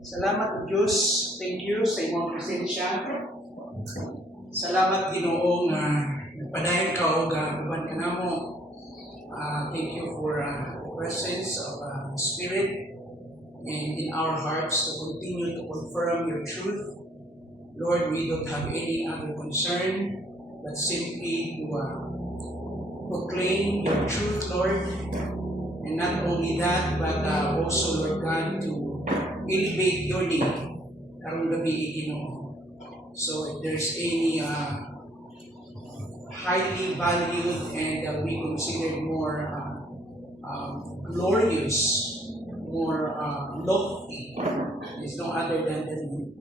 Salamat Diyos. Thank you sa imong presensya. Salamat Ginoong nagpadayon ka o uban ka namo. Thank you for the presence of the Spirit and in our hearts to continue to confirm your truth. Lord, we don't have any other concern but simply to proclaim your truth, Lord. And not only that, but also, Lord God, to elevate your name karong gabi Ginoo. So if there's any highly valued and we consider more glorious, more lofty, is no other than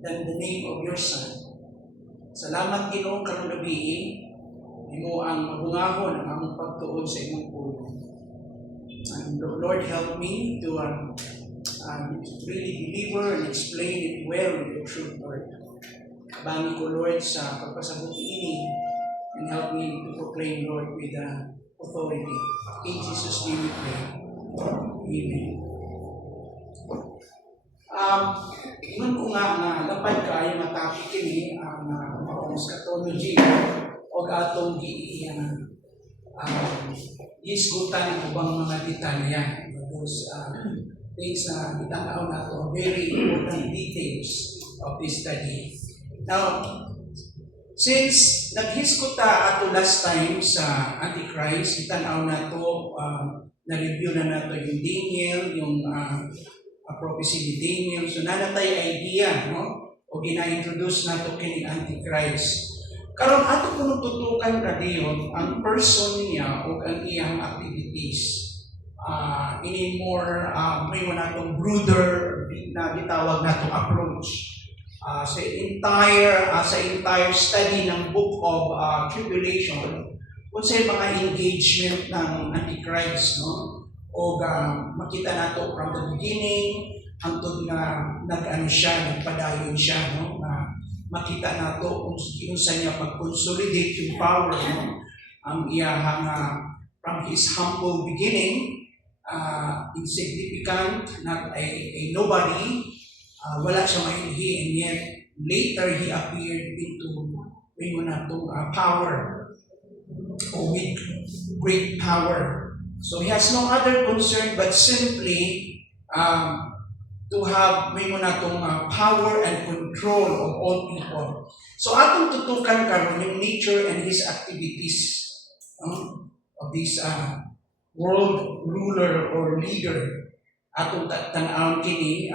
the name of your Son. Salamat Ginoo karong gabi, imo ang mabungahon ang among pagtuon sa imong pulong. And Lord, help me to really deliver and explain it well with the truth, Lord. Bangi ko, Lord, sa pagpasabuti ini and help me to proclaim, Lord, with authority. In Jesus' name we pray. Amen. Ingon ko nga lapad kayo matapik ini ang eschatology o atong isgutan ang ubang mga detalya. Those things na bitanaw na to, very important details of this study. Now, since naghisguta ato last time sa Antichrist, bitanaw na to, na-review na nato yung Daniel, yung prophecy ni Daniel. So, nanatay idea, no? O gina-introduce nato kini Antichrist. Karon ato kung tutukan ka diyon ang person niya o ang iyang activities. Ini more may natong broader na gitawag natong approach sa entire study ng Book of Tribulation kung sa mga engagement ng Antichrist, no? O makita nato from the beginning hangtod na nagpadayon siya, no? Makita nato kung saan niya pag-consolidate yung power, no? Ang iyahang from his humble beginning, insignificant, not a nobody, wala siya mainhi, and yet later he appeared into power, or with great power. So he has no other concern but simply to have power and control of all people. So atong tutukan karon yung nature and his activities of this world ruler or leader. Atong tan-awon kini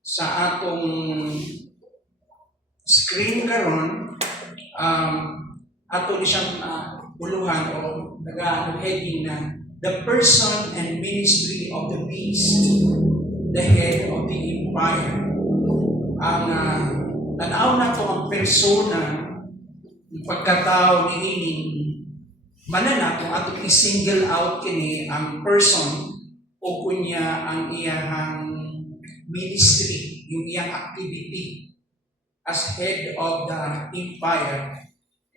sa atong screen karon, ato ni siyang uluhan o nag-heading na the person and ministry of the beast, the head of the empire. Ang tan-aw na to ang persona, ang pagkatao ni ining manana kung atong i-single out kini ang person o kunya ang iyahang ministry, yung iyang activity as head of the empire,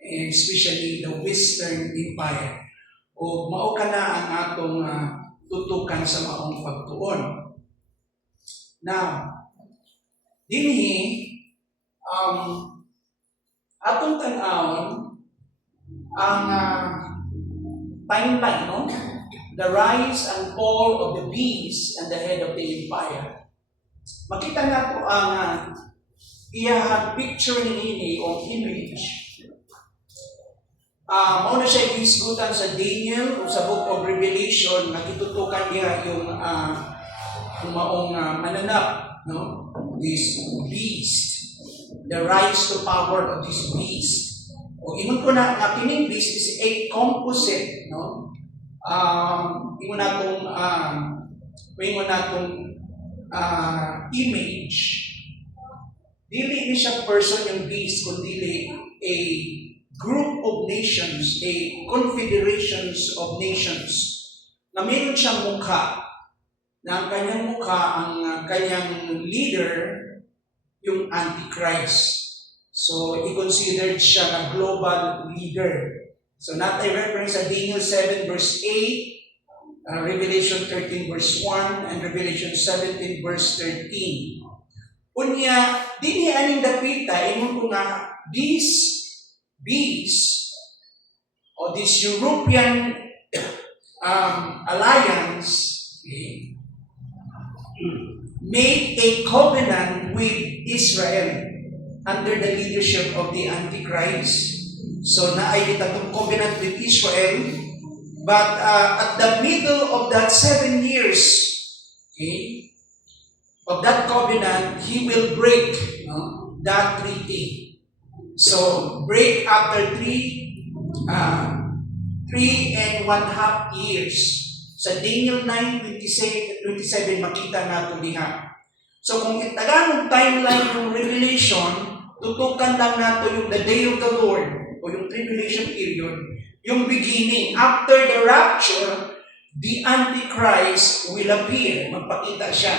and especially the Western Empire. O mao kana ang atong tutukan sa maong pagtuon. Now, dinhi atong tan-awon ang timeline, no? The rise and fall of the beast and the head of the empire. Makita nato ang iyahang picture ni o image. Mao na siya isgutan sa Daniel o sa Book of Revelation, nakitutukan niya yung maong mananap, no? This beast, the rise to power of this beast. O ingon ko na kining beast is a composite, no? Ingon natong image. Dili ni siya person yung beast, kundi a group of nations, a confederations of nations, na meron siyang mukha, na ang kanyang mukha, ang kanyang leader, yung Antichrist. So, i-considered siya na global leader. So, not a reference sa Daniel 7 verse 8, Revelation 13 verse 1 and Revelation 17 verse 13. Unya, dini aning dapita, ingon ko nga, these beasts, or this European alliance, okay, made a covenant with Israel under the leadership of the Antichrist. So naay itatong covenant with Israel, but at the middle of that 7 years, okay, of that covenant, he will break that treaty. So break after 3.5 years. Sa Daniel 9:27 makita nato diha. So kung itaganong timeline ng Revelation, tutukan lang nato yung the day of the Lord o yung tribulation period, yung beginning. After the rapture, the Antichrist will appear. Magpakita siya.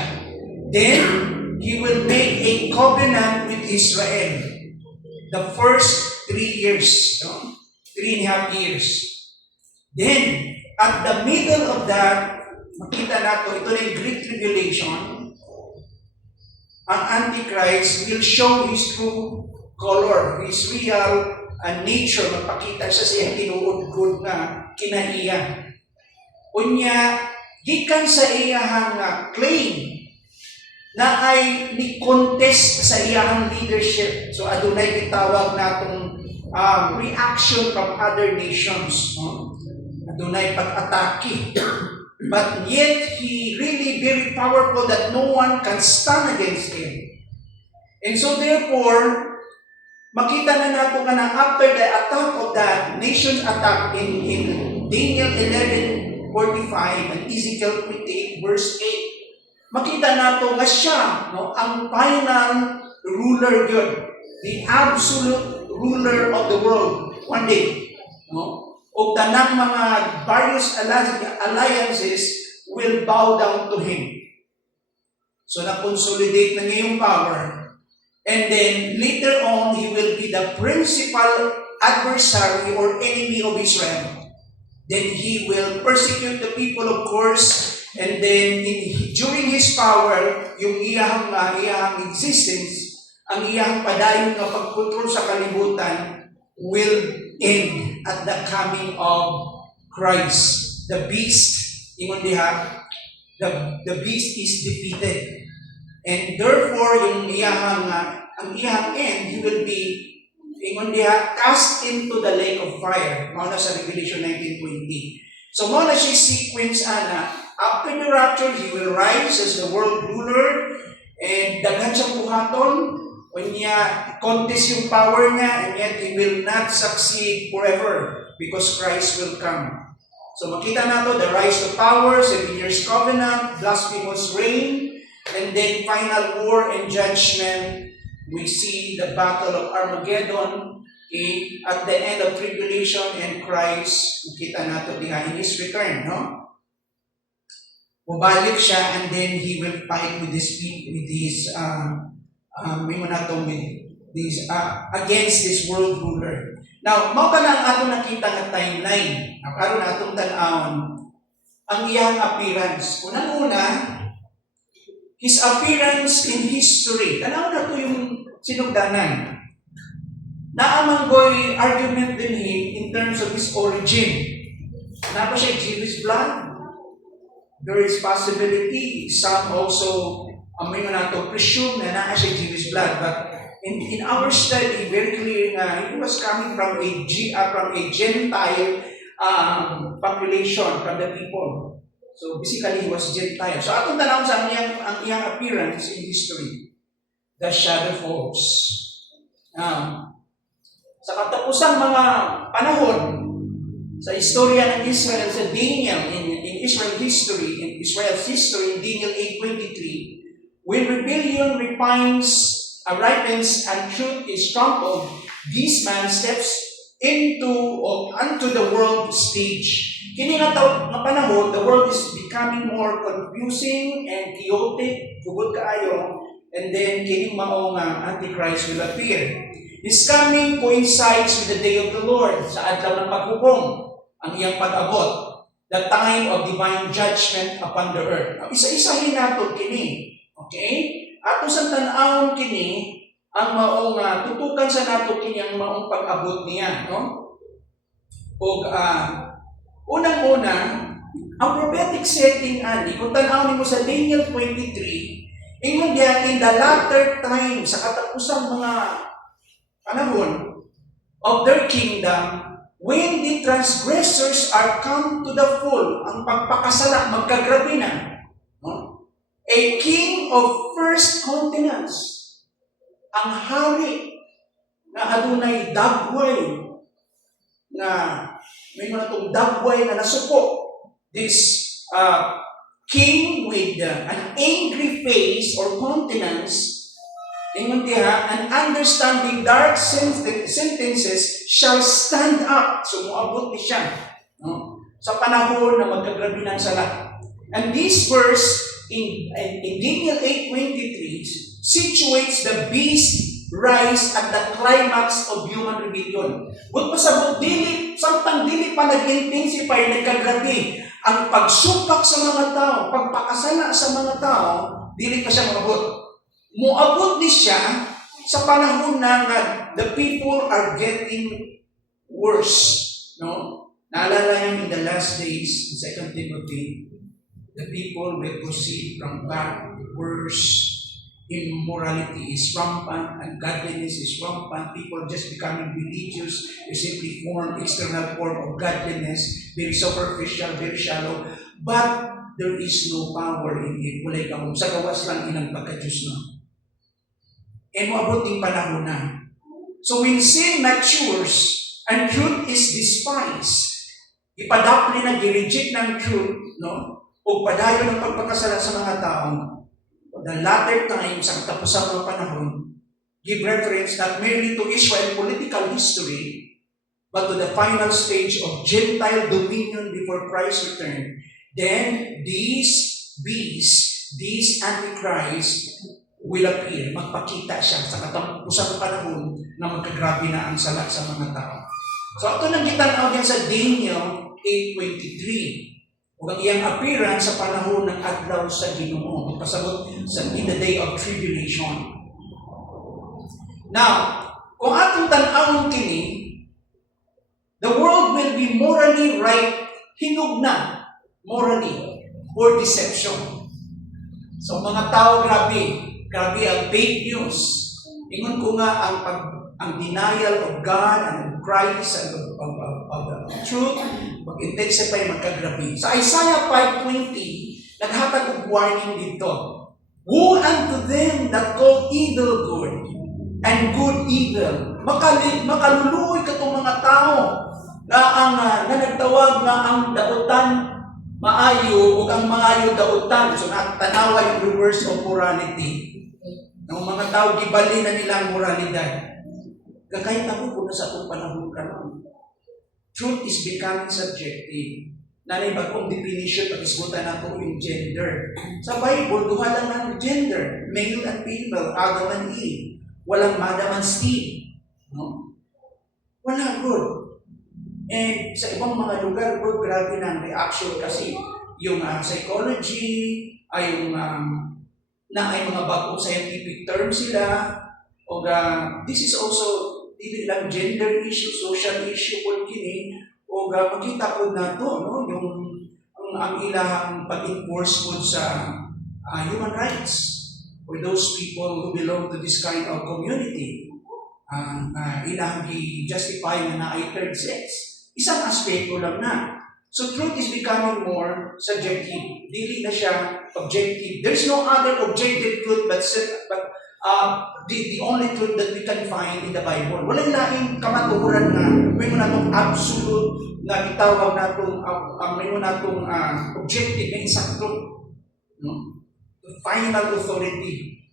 Then, he will make a covenant with Israel. The first 3 years. 3.5 years. Then, at the middle of that, makita nato, ito na yung Great Tribulation, ang Antichrist will show his true color, his real nature. Magpakita siya siya tinuod-good na kinaiya. Unya, gikan sa iyahang claim na ay ni contest sa iyahang leadership. So adunay gitawag natong reaction from other nations. Adunay pag-atake. But yet, he really very powerful that no one can stand against him. And so therefore, makita na nato nga na after the attack of that nation's attack in Daniel 11:45 and Ezekiel 28 verse 8, makita nato nga siya, ang final ruler yun, the absolute ruler of the world one day. O tanang mga various alliances will bow down to him. So na-consolidate na niya yung power. And then later on, he will be the principal adversary or enemy of Israel. Then he will persecute the people, of course. And then during his power, yung iyahang existence, ang iyahang padayon na pagkontrol sa kalibutan will end at the coming of Christ. The beast, ingon diha, the beast is defeated. And therefore, yung ang iyahang end, he will be, ingon diha, cast into the lake of fire. Mao na sa Revelation 19:20. So mao na siya sequence ana. After the rapture, he will rise as the world ruler, and daghan siya buhaton, when niya contest yung power niya, and yet he will not succeed forever because Christ will come. So makita nato the rise of power, 7 years covenant, blasphemous reign, and then final war and judgment. We see the battle of Armageddon, okay, at the end of tribulation, and Christ, makita nato diha in his return, Bubalik siya, and then he will fight with his against this world ruler. Now, mao na ang atong nakita nga timeline. Karon atong tan-awon ang iyang appearance. Unang-una, his appearance in history. Tanaw na to yung sinugdanan. Naamanggoy argument din in terms of his origin. Napa siya Jewish blood? There is possibility. Some also, may nato presume na naa siya Jewish blood. But in our study, very clear na he was coming from a Gentile population, from the people. So basically, he was Gentile. So atong tanawon sa ang iyang appearance in history. The shadow falls. Sa katapusang mga panahon, sa istorya ng Israel, sa Daniel, in Israel's history, in Daniel 8:23, when rebellion ripens and truth is trampled, this man steps onto the world stage. Kini nga panahon, the world is becoming more confusing and chaotic, tugod kaayo, and then kini mao nga Antichrist will appear. His coming coincides with the day of the Lord, sa adlaw ng paghukom, ang iyang pag-abot. the time of divine judgment upon the earth. Isa-isahin nato kini. Okay? Ato sa tan-awon kini ang maong tutukan sa nato kini ang maong pag-abot niya, no? O unang-una, ang prophetic setting ani kung tan-awon nimo sa Daniel 23, ingon diya in the latter time sa katapusan mga panahon of their kingdom, when the transgressors are come to the full, ang pagpakasala, magkagrabe na, no? A king of first countenance, ang hari na adunay dagway, na may mga itong dagway na nasuko, this king with an angry face or countenance, ingon diha, and understanding dark sentences shall stand up. So, muabot ni siya. No? Sa panahon na magkagrabe ng sala. And this verse in Daniel 8:23 situates the beast rise at the climax of human rebellion. But pasabot dili, samtang dili pa nag-intensify, nagkagrabe, ang pagsupak sa mga tao, pagpakasala sa mga tao, dili pa siya maabot. Muabot ni siya sa panahon na the people are getting worse. No? Naalala niyo in the last days, in 2 Timothy, the people will proceed from bad to worse. Immorality is rampant, ungodliness is rampant. People just becoming religious. They simply form external form of godliness, very superficial, very shallow. But there is no power in it. Walay ka kung sa gawas lang inang pagka-Diyos na. And maabot ng panahon na. So when sin matures and truth is despised, ipadapli na, gi-reject ng truth, no? O padayon ng pagpakasala sa mga taong, the latter time, sa katapusan ng panahon, give reference not merely to Israel political history, but to the final stage of Gentile dominion before Christ's return. Then these beasts, these antichrist, will appear, magpakita siya sa katapusan panahon na magkagrabe na ang sala sa mga tao. So ito nang gitanaw yan sa Daniel 8:23. Ug ang iyang appearance sa panahon ng adlaw sa Ginoo, pasabot sa in the day of tribulation. Now, kung atong tan-awon kini, the world will be morally right, hinugna, morally, or deception. So mga tao, grabe ang fake news. Ingon ko nga ang denial of God and of Christ and of the truth, mag-intensify, magkagrabe. Sa Isaiah 5:20, naghatag og warning dito. Woe unto them that call evil good and good evil. Makaluluoy katong mga tao na nagtawag nga ang dautan maayo o ang maayo dautan. So tanawa yung reverse of morality. Ng mga tao, gibali na nila ang moralidad. Kahit ako kung nasa itong panahon ka lang. Truth is becoming subjective. Nanay bagong definition, pag-isgutan natin yung gender. Sa Bible, duha lang ang gender. Male and female, Adam and Eve. Walang Madam and Steve. No? Wala, good. And sa ibang mga lugar, good, grabe na ang reaction kasi yung psychology, ay yung na ay mga bagong scientific terms sila, o this is also hindi lang gender issue, social issue po kini, o makita po na to, no? Yung ang ilang pag-enforce po sa human rights for those people who belong to this kind of community. Ilang i-justify na ay third sex. Isang aspekto lang na. So truth is becoming more subjective. Dili na siya objective. There's no other objective truth but the only truth that we can find in the Bible. Walang laing kamatuoran nga may mo natong absolute na itawag natong may mo natong objective na insakto. No? The final authority.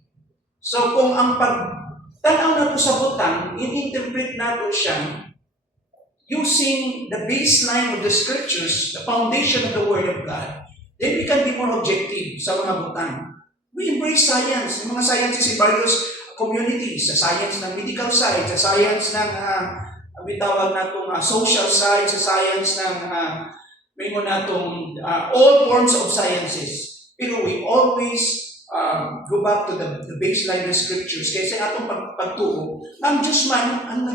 So kung ang pagtanaw nato sa butang, in-interpret nato siya using the baseline of the scriptures, the foundation of the Word of God, then we can be more objective sa mga butang. We embrace science. Yung mga sciences in various communities, sa science ng medical side, sa science ng bitawag na itong social side, sa science ng may mo natong all forms of sciences. Pero we always go back to the baseline of scriptures. Kaya sa atong pagtuo, ang Diyos man ang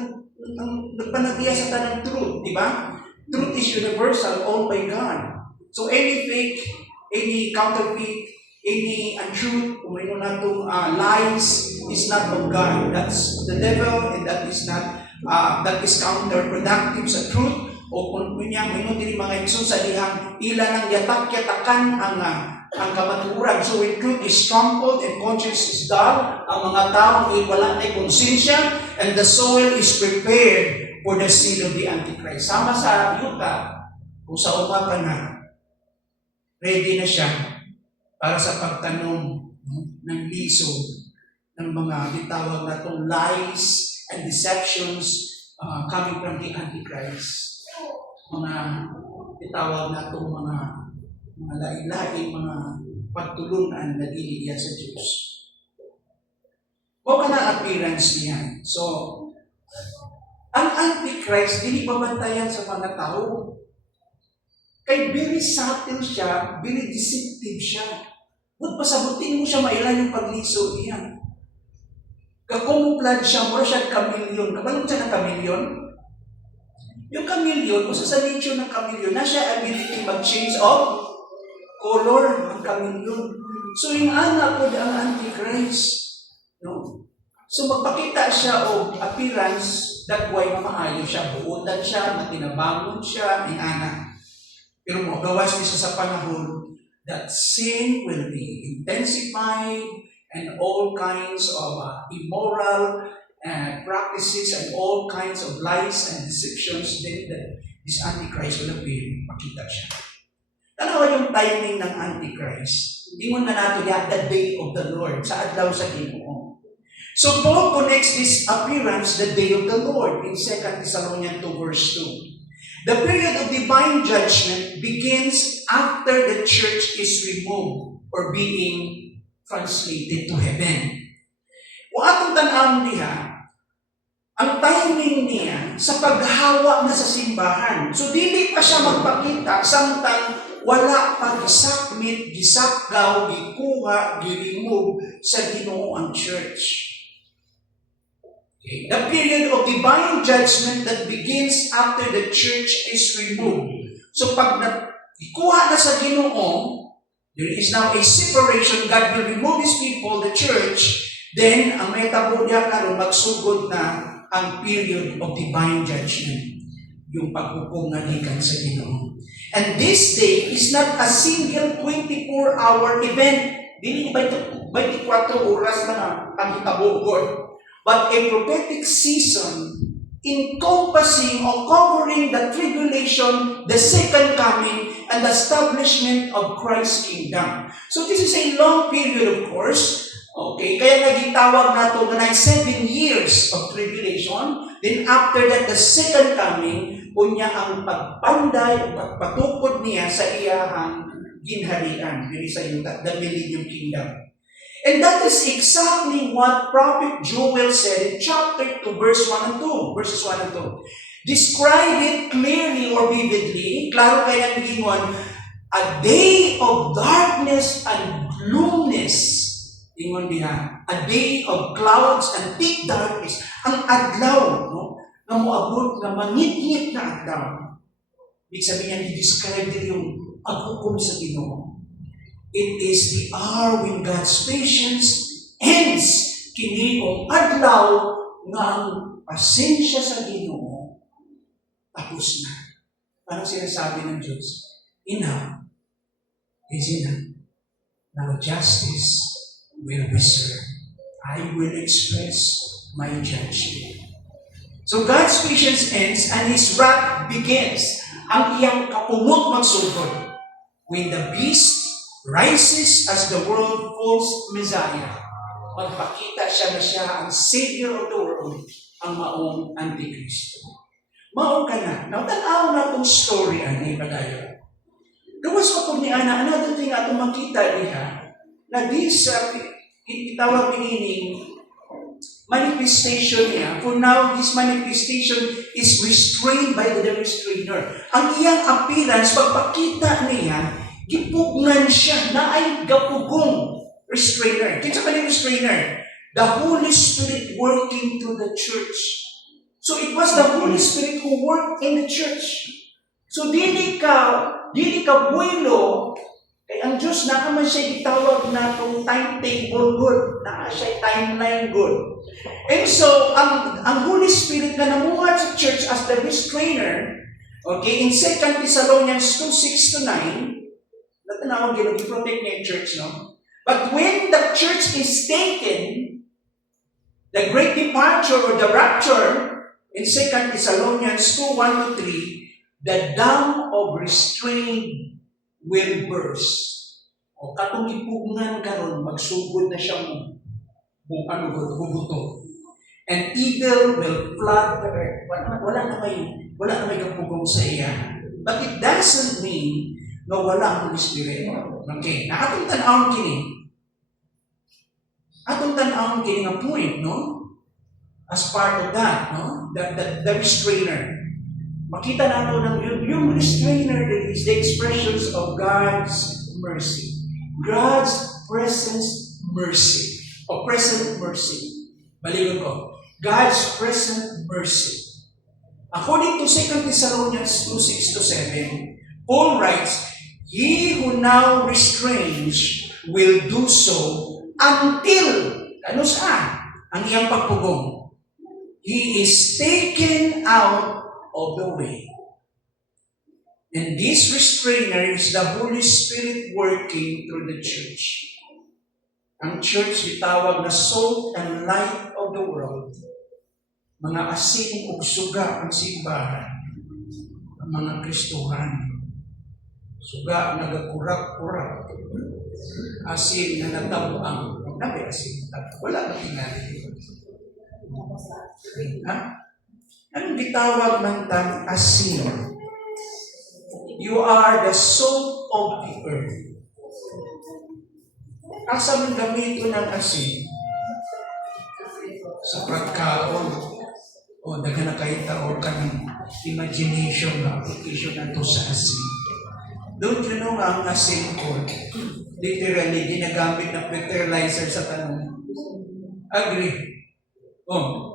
nagpanagbiya sa tanang truth, di ba? Truth is universal, owned by God. So any fake, any counterfeit, any untruth, kung may natong lies, is not of God. That's the devil, and that is not, that is counterproductive sa truth. O kung may dili mga igsoon sa dihang ila ng yatak-yatakan ang kamaturan. So when truth is trampled and conscience is dull, ang mga taong wala na konsensya, and the soil is prepared for the seal of the Antichrist. Sama sa yuta, kung sa umaga na, ready na siya para sa pagtanong ng liso ng mga ditawag na itong lies and deceptions coming from the Antichrist. Mga ditawag na itong mga lain-lain, mga pagtulunan na dili sa Diyos. O ka na appearance niya. So, ang Antichrist, dili pabantayan sa mga tao. Kay very subtle siya, very deceptive siya. Kung pasabutin mo siya, mailan yung pagliso niya. Kakumplad siya, mura siya kamilyon. Kabalong siya ng kamilyon? Yung kamilyon, kung sa nature ng kamilyon, na siya ability mag-change of color ng kamilyon. So yung anak ko ang Antichrist. No? So magpakita siya o appearance that way na maayo siya. Buutan siya, matinabangon siya, yung anak. Pero magawas niya sa panahon that sin will be intensified and all kinds of immoral practices and all kinds of lies and deceptions, then this Antichrist will appear. Makita siya. Tanawa yung timing ng Antichrist. Hindi mo na nato the day of the Lord, sa adlaw sa Ginoo. So Paul connects this appearance, the day of the Lord, in 2 Thessalonians 2 verse 2. The period of divine judgment begins after the church is removed or being translated to heaven. Kung atong tanawon diha, ang timing niya sa paghawa na sa simbahan. So dili pa siya magpakita samtang wala pa gisakmit, gisakgaw, gikuha, giremove sa Ginoo ang church. Okay. The period of divine judgment that begins after the church is removed. So pag ikuha na sa Ginoo, there is now a separation. God will remove His people, the church. Then, ang may tabo niya karon magsugod na ang period of divine judgment. Yung paghukom na gikan sa Ginoo. And this day is not a single 24-hour event. Dili 24 oras na ang hitabo, but a prophetic season encompassing or covering the tribulation, the second coming, and the establishment of Christ's kingdom. So this is a long period, of course. Okay, kaya nagitawag na ito na 7 years of tribulation. Then after that, the second coming, unya ang pagpanday, pagpatukod niya sa iyahang ginharian. Dili sa the millennium kingdom. And that is exactly what Prophet Joel said in chapter 2, verse 1 and 2. Verses 1 and 2. Describe it clearly or vividly. Klaro kaya ang gingon, a day of darkness and gloomness. Ingon diha, a day of clouds and thick darkness. Ang adlaw, no? Na moabot na mangit-ngit na adlaw. Ibig sabihin niya, i-describe din yung paghukom sa Ginoo. It is the hour when God's patience ends. Kini ang adlaw nga ang pasensya sa Ginoo tapos na. Parang sinasabi ng Diyos, enough is enough. Now justice will be served. I will express my judgment. So God's patience ends and His wrath begins. Ang iyang kapumot magsugod. When the beast rises as the world false Messiah, magpakita siya na siya ang Savior of the world, ang maong Antikristo. Maong ka na. Now, tanaw na itong story ani padayon. Gawas ko itong ni Ana, another thing atong makita niya, na this, itawag nining manifestation niya. For now, this manifestation is restrained by the restrainer. Ang iyang appearance, pagpakita niya, gipugnan siya na ay gapugong restrainer. Kinsa man yung restrainer? The Holy Spirit working to the church. So it was the Holy Spirit who worked in the church. So dili ka buwelo, kay ang Diyos na man siya itawag na itong timetable good, na siya timeline good. And so, ang Holy Spirit na namuhat sa church as the restrainer, okay, in 2 Thessalonians 2:6-9, natanawag yun, i-protect niya yung church, no? But when the church is taken, the great departure or the rapture, in 2 Thessalonians 2:1-3, the dam of restraint will burst. O katong gipugnan karon, magsugod na siya mo bubuto. And evil will flood the earth. Wala na may kapugong sa iya. But it doesn't mean na wala ang Holy Spirit. Okay, atong tan-awon kini. Atong tan-awon kini nga point, no? As part of that, no? The restrainer. Makita nato ng yung restrainer is the expressions of God's mercy. God's presence mercy. O present mercy. Baligon ko. God's present mercy. According to 2 Thessalonians 2:6-7, Paul writes, He who now restrains will do so until, ano saan? Ang iyang pagpugong. He is taken out of the way. And this restrainer is the Holy Spirit working through the church. Ang church itawag na salt and light of the world. Mga asin ug suga ang simbahan. Ang mga Kristohan. Suga nagakurak-kurak. Asin na natabuang. Nabi asin. Wala na tingali. Ha? Anong bitawag ng tang asin? You are the salt of the earth. Asa mong gamito ng asin? Sa pagkaon. O daga na kayo taon ka ng imagination na application na to sa asin. Don't you know nga ang asin ko? Literally, ginagamit na fertilizer sa tanong. Agree? Oh,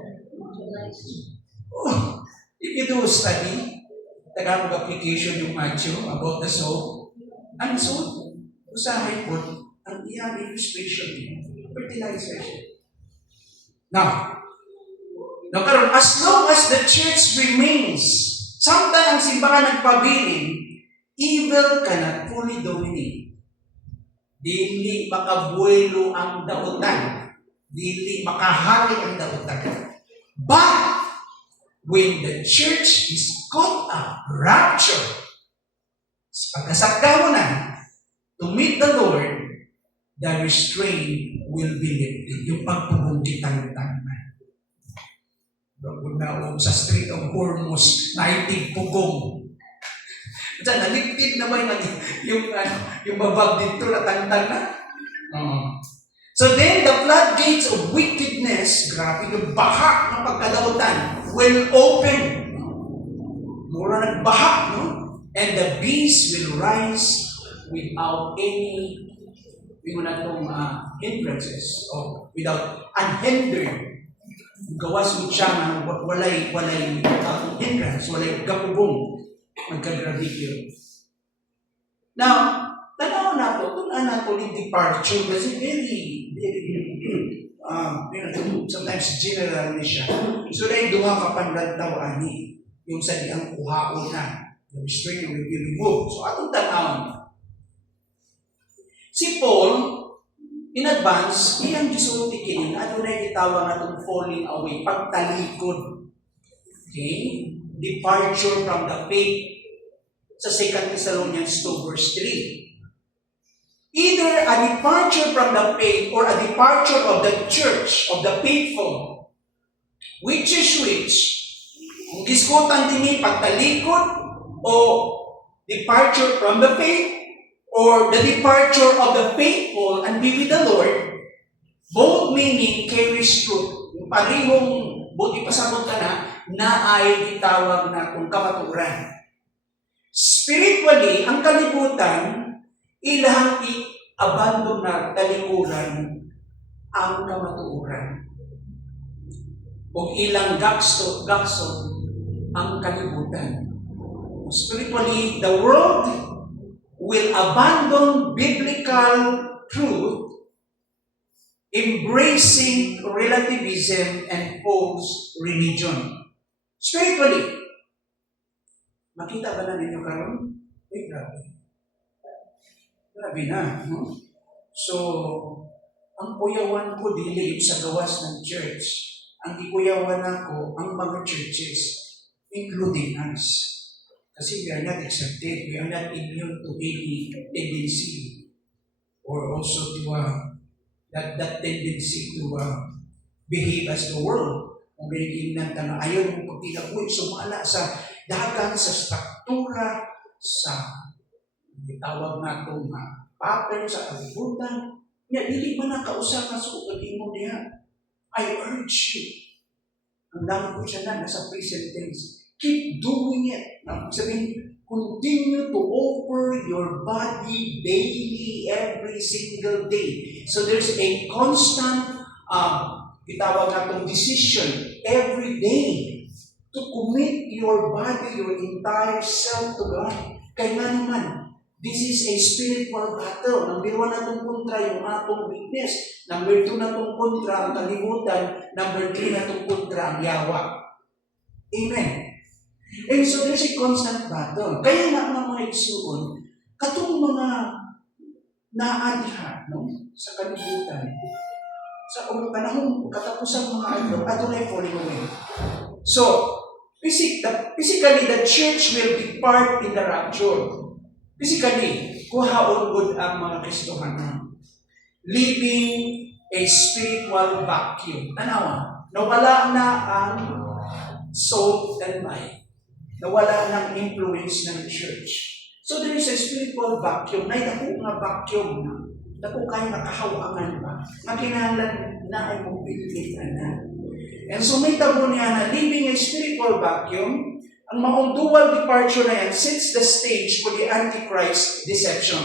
if you do a study, Tagalog application yung macho about the salt, ang salt, usahay po, ang iyang illustration niya, fertilizer siya. Now, karon, as long as the church remains, samtang ang simbahan nagpabilin, evil cannot fully dominate. Dili makabuelo ang dautan. Dili makahari ang dautan. But, when the church is caught up, rapture, pagkasakda mo na, to meet the Lord, the restraint will be lifted. Yung pagpugong kitang-tang na. Sa Street of Hormuz, naitig pugong. Diyan, naliptid na ba yung babag dito na tangtang na? So then, the floodgates of wickedness, grabe yung baha ng pagkadautan, will open. Mura nagbaha, no? And the beast will rise without any hindrances, or without unhindered. Gawas mo siya na walay hindrance, walay gapubong, magka-gravity. Now, tanaw na to, kung yung departure, kasi very, sometimes general ni siya. So, dahil duha ka panlantaw, ani, yung sa diyang kuhaon na, the restraint will be removed. So, atong tanaw. Si Paul, in advance, iyang gisulti kini na adunay gitawag atong falling away, pagtalikod. Okay? Departure from the faith sa 2 Thessalonians 2:3. Either a departure from the faith or a departure of the church, of the faithful. Which is which? Kung giskutan din pagtalikod o departure from the faith, or the departure of the faithful and be with the Lord, both meaning carries truth. parihong buti pasabot ka na ay itawag na kung kamaturan. Spiritually, ang kalibutan, ilang i-abandon na talikuran ang kamaturan. O ilang gakso ang kalibutan. Spiritually, the world will abandon biblical truth, embracing relativism and false religion. Spiritually, makita ba na ninyo karon? Grabe. Grabe na. No? So, ang kuyawan ko dili sa gawas ng church. Ang ikuyawan ako ang mga churches, including us. Kasi we are not accepted. We are not immune to any tendency or also to that tendency to behave as the world. Kung ganyan na ayaw mo pagkinabuhi, sumala sa dagan, sa struktura, sa itawag na itong pattern sa kalibutan. Nga, dili ba nakausap na sa ugali mo niya? I urge you. Ang language siya na nasa present tense. Keep doing it. Sabihin, continue to offer your body daily, every single day. So there's a constant, itawag na decision every day to commit your body, your entire self to God. Kaya nga naman, this is a spiritual battle. Number 1 natong kontra yung atong weakness. Number 2 natong kontra ang kalimutan. Number 3 natong kontra ang yawa. Amen. And so there's a constant battle. Kaya nga mga igsuon, katong mga naadihan sa kalibutan, sa panahon katapusang mga adunay falling away. So, physically, the church will be part in the rapture. Physically, kuhaon good ang mga Kristohanon. Living a spiritual vacuum. Tanawa, nawala na ang soul and mind. Nawala ng influence ng church. So there is a spiritual vacuum. Na dako nga vacuum na. Dako kayo nakahawangan ba? Nga kinahanglan na ay mobilitin na. And so may tabo niya na living a spiritual vacuum. Ang maong dual departure na yan sets the stage for the Antichrist deception.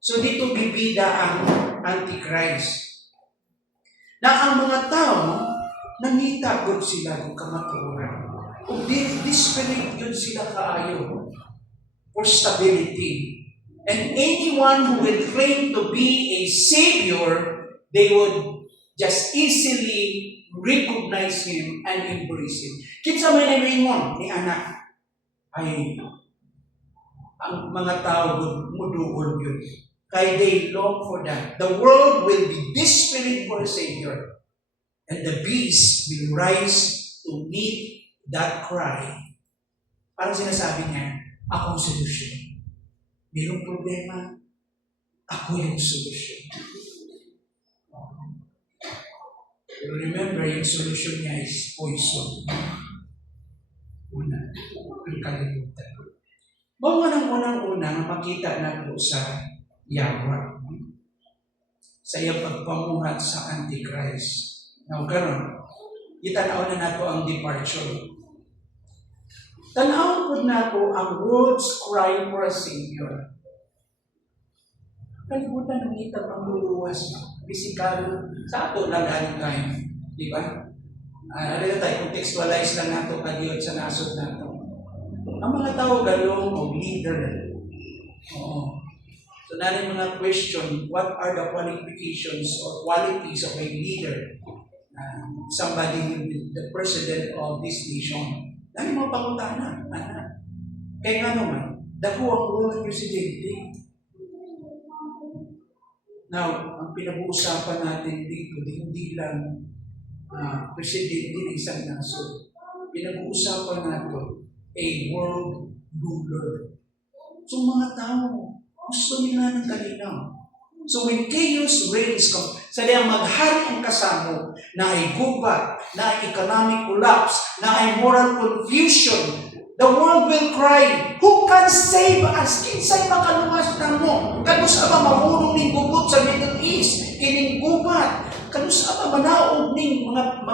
So dito bibida ang Antichrist. Na ang mga tao, nangita good sila ng kamaturan. Kung desperate yun sila kaayo for stability. And anyone who will claim to be a savior, they would just easily recognize him and embrace him. Kinsa may namingon ni anak, ay ang mga tao muduol yun. Kaya they long for that. The world will be desperate for a Savior. And the beast will rise to meet that cry. Parang sinasabi niya, ako ang solusyon. Mayroong problema, ako yung solusyon. Pero remember, yung solution niya is poison. Una, ang kalimutan. Bawa ng unang-unang makita na po sa yawa. Sa iyang pagpamuhat sa Antichrist. Now, karon, itanaw na nato ang departure. Tanaw po nato ang world's cry for a Savior. Kalibutan ng itag ang luluwas. Physical, sa ato lang time. Di ba? Ano na tayo, contextualize lang nato kagiyot sa nasod nato. Ang mga tao galong o leader. Oo. So narin mga question, what are the qualifications or qualities of a leader? Somebody who will be the president of this nation. Narin mga pangutana. Kaya nga naman, dako ang unang presidente. Now, ang pinag-uusapan natin dito, hindi lang presidente ng isang nasod. Pinag-uusapan natin a world ruler. So mga tao, gusto nila ng kalinaw. So when chaos reigns, sa diyang maghari ang kasamo, na ay gubat, na ay economic collapse, na ay moral confusion, the world will cry, who can save us? Kinsay makaluwas na mo? Kanus ba mahulong ng gubat sa Middle East? Kining gubat. kanusa pa manaog ning mga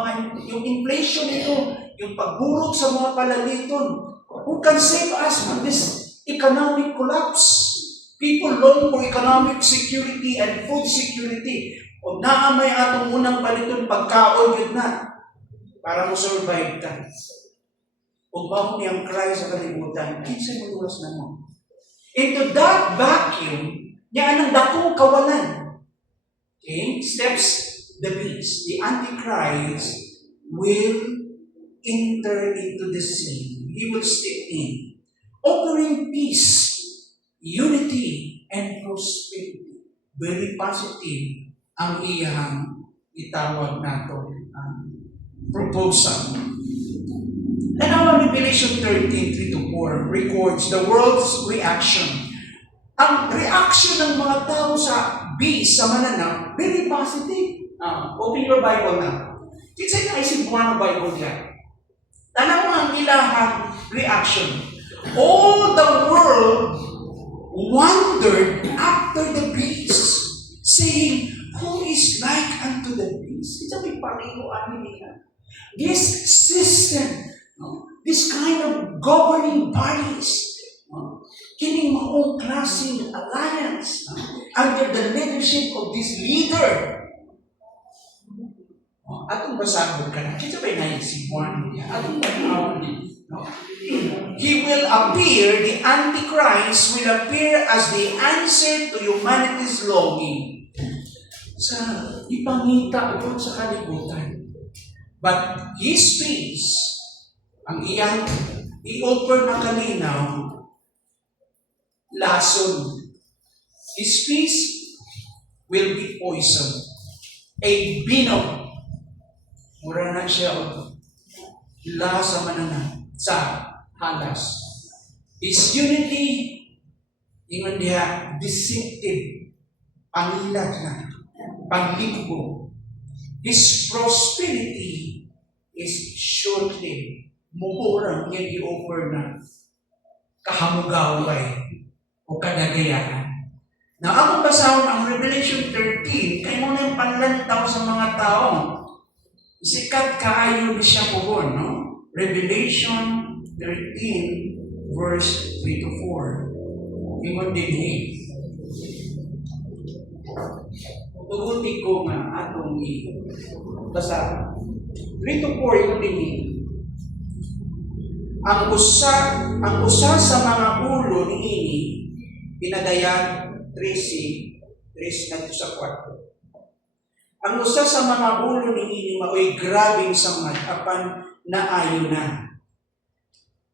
yung inflation nito, yung pagburot sa mga palaliton. Who can save us from this economic collapse? People long for economic security and food security. O naamay atong unang baliton pagkaon yun na para mo survive ka. O ba niyang cry sa kalibutan, kinsa mo luwas na mo. Into that vacuum, niya anong dakong kawalan. Okay? Steps the beast. The Antichrist will enter into the scene. He will step in, offering peace, unity, and prosperity. Very positive ang iyang itawag nato proposal. And our Revelation 13:3-4 records the world's reaction. Ang reaction ng mga tao sa beast, sa mananaw, very positive. Open your Bible now. It's an isip one Bible yan. Tanaw mo ang ilahang reaction. All the world wondered after the beast, saying, who is like unto the beast? Ito may parihuan nila. This system, this kind of governing bodies, kining maong klaseng alliance under the leadership of this leader. Atong basabog ka na. Kita ba'y na si Juan niya? Atong banawin niya. He will appear, the Antichrist will appear as the answer to humanity's longing. Sa ipangita doon sa kalibutan. But his peace, ang iyang i-offer na kalinaw, lason. His peace will be poison. A venom. Mura na siya lasa manana sa halas. His unity, ingon diha, deceptive, pangilag na, panglinggo. His prosperity is short-lived. Mumurang niya i-offer na kahamugaway o kadagayahan. Na ako basahon ang Revelation 13, kay mo na yung panlantaw sa mga tao. Sikat kaayo siya po, no? Revelation 13, verse 3-4. Ingon din tugutin ko nga atong basa. 3-4, ingon din ang usa sa mga ulo ni ini pinadayag 3 na sa 4. Ang usa sa mga ulo ni ini maoy grabing samad apan naayo na.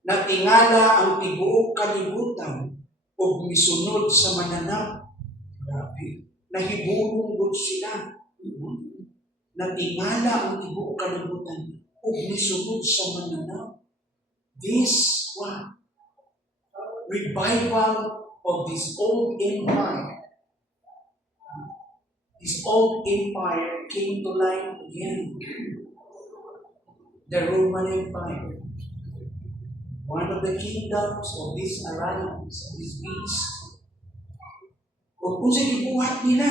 Natingala ang tibuok kalibutan ug misunod sa mananaw. Grabe. Nahibulong gud sila. Natingala ang tibuok kalibutan ug misunod sa mananaw. This one, revival of this old empire. This old empire came to life again. The Roman Empire. One of the kingdoms of this alliance, of this beast. Kung sa ibuhat nila,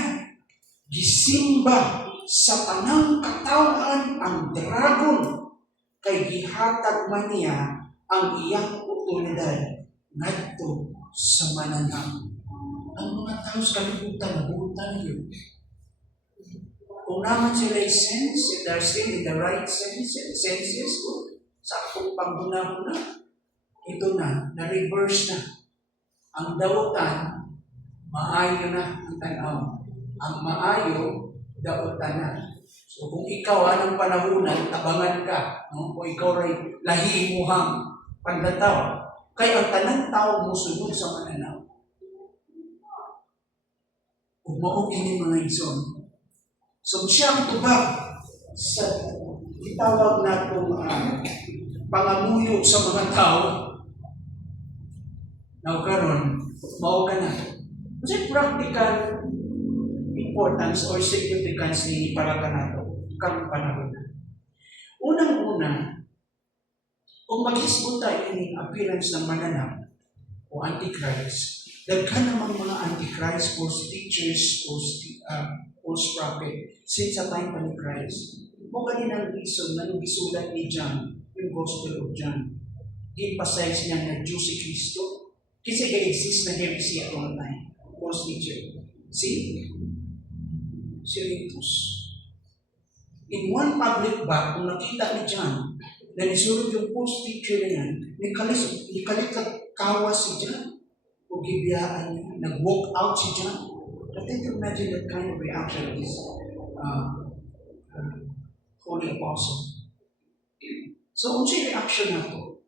gisimba sa tanang katawan ang dragon, kay gihatag man niya ang iyang otoridad ngadto sa mananaw. Ang mga tao sa kalibutan, nabutan yun. Kung naman sila sense, if they're still in the right senses, saktong panghuna-huna, ito na-reverse na. Ang daotan, maayo na ang tanaw. Ang maayo, daotan na. So kung ikaw anong panahunan, tabangan ka. No? Kung ikaw rin lahimuhang pandataw, kaya ang tanang tao mo sunod sa mananaw. Kung maugin yung mga ison, so siya ang tubag sa itawag natong pangamuyo sa mga tao. Now karon, mao ka na. Kasi practical importance or significance ni para ka nato kang panahon. Unang-una, kung maghisgot tayo ng appearance ng mananaw o Antichrist, daghan namang mga Antichrist, false teachers, o false prophet since sa time pa ni Christ. Mo ganin ang reason na yung gisulat ni John, yung Gospel of John. I-emphasize niya na Diyos si Kristo. Kasi ga-exist na Jewi siya all time. False teacher. Si Ritus. In one public bar, kung nakita ni John, na nisulod yung false teacher na yan, nikalikat kawa si John. O gibiyaan niya, nag-walk out si John. I think you imagine that kind of reaction of this holy apostle. So, unsa yung reaction na to?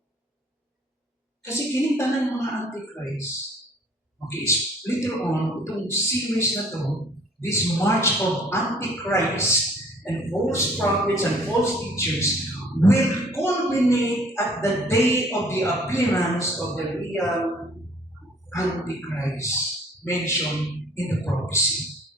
Kasi kinintanan ng mga antichrist. Okay, later on, itong series na to, this march of antichrist and false prophets and false teachers will culminate at the day of the appearance of the real antichrist mentioned in the prophecy.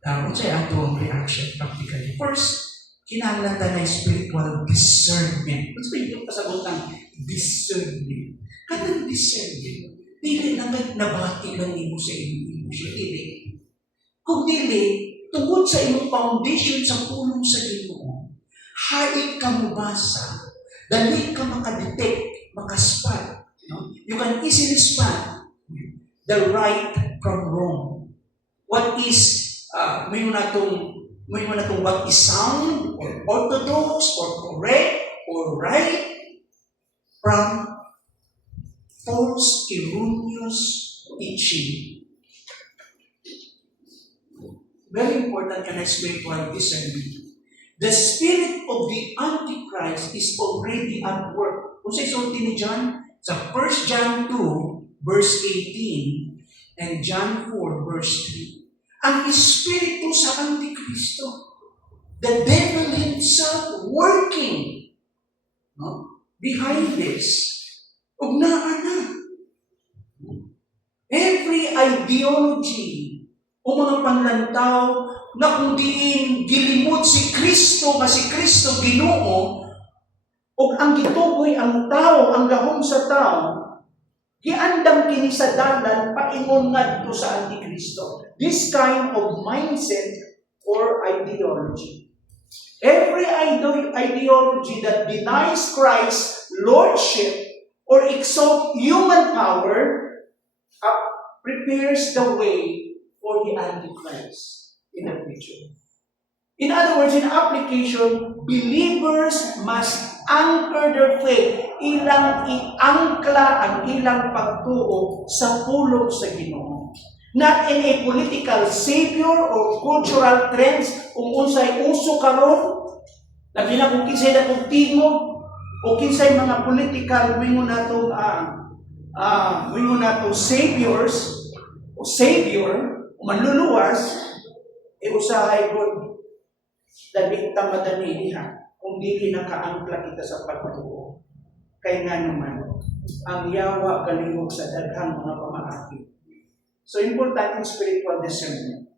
Now, what's ang reaction practically? First, kinahanglan na spiritual discernment. What's yung pasagutan? Discernment. Kanang discernment, dili lang nabati lang nimo sa imong siya. Dili. Kung dili, tungkol sa imong foundation sa pulong sa Ginoo, haig ka mubasa, dali ka makadetect, makaspot. No? You can easily spot the right from wrong. What is, may mo natong what is sound, or orthodox, or correct, or right, from false, erroneous teaching. Very important ka na spiritual discernment. The spirit of the Antichrist is already at work. Kung sa isulti ni John, sa 1 John 2, verse 18, and John 4, verse 3. Ang espiritu sa Antikristo, the devil himself working, no? Behind this, ugnaan na. Every ideology o mga panlantaw na kung diin gilimot si Kristo, si Kristo Ginoo, o ang gituboy ang tao, ang gahom sa tao, giandam kini sa dalan paingon ngadto sa Antikristo. This kind of mindset or ideology. Every ideology that denies Christ's lordship or exalts human power prepares the way for the Antichrist in the future. In other words, in application, believers must anchor their faith, ilang iangkla ang ilang pagtuo sa pulong sa Ginoo. Not in a political savior or cultural trends kung unsay uso karon, labi na kung kinsay na kung tingog o kinsay mga political wingon nato saviors o savior o manluluwas usahay gud dali ta madani diha kung dili nakaangkla kita sa pagtuo. Kay nga naman ang yawa galihok sa daghang mga pamaagi. So, important yung spiritual discernment.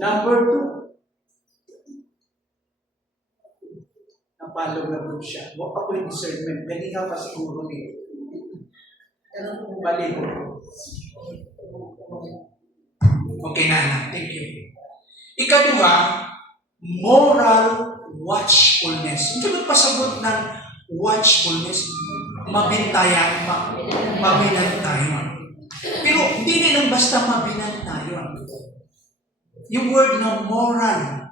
Number 2, napalo na po siya. Huwag ako yung discernment. Ganihaw pa siguro niyo. Anong baligo? Okay na. Thank you. Ikaduha, moral watchfulness. Hindi magpasabot ng watchfulness. Mabintayan, mabinantayan. Pero hindi nilang basta mabinantayan. Yung word na moral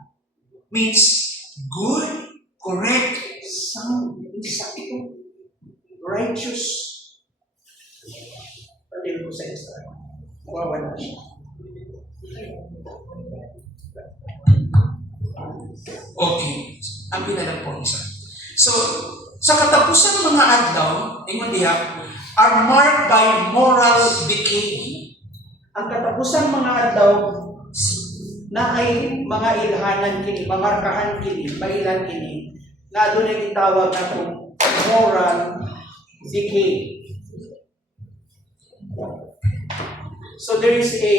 means good, correct, sound, exacto, righteous. Paliw ko sa isa. Wawa na siya. Okay. Ang pinalang po isa. So, sa katapusan ng mga adlaw, ingon diha, are marked by moral decay. Ang katapusan mga adlaw na ay mga ilhanan kini, mamarkahan kini, mailan kini, na doon ay gitawag na itong moral decay. So there is a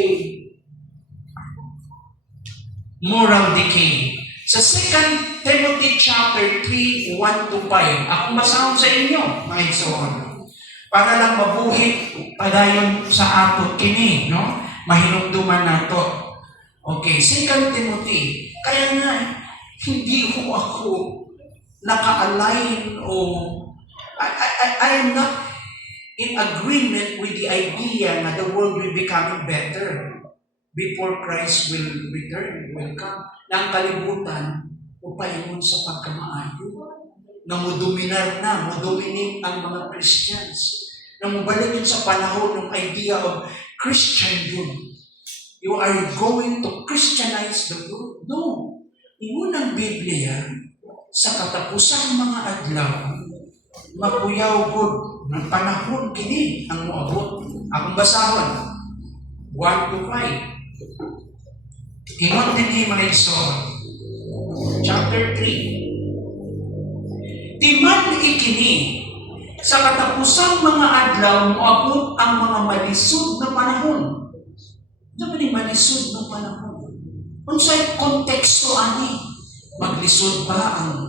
moral decay. Sa 2 Timothy chapter 3, 1-5, akong basahon sa inyo, mga igsoon. Para lang mabuhi padayon sa ato kini, no? Mahinumduman nato. Okay, 2 Timothy. Kaya nga, hindi ko ako naka-align o I am not in agreement with the idea na the world will becoming better before Christ will return, will come. Na ang kalibutan, upaingon sa pagkamaayo. Na mudominar na, mudominate ang mga Christians. Na mubalik yun sa panahon ng idea of Christendom. You are going to Christianize the world. No. Ingon ang Biblia, sa katapusang mga adlaw, makuyaw gud ng panahon kini ang moabot. Akong basahon, 1 to 5. Ingon din ni Marisol, chapter 3. Timan ikini, sa katapusang mga adlaw, moabot ang mga malisod na panahon. Ano ba ni malisod na panahon? Kung sa'yo konteksto ani, maglisod ba ang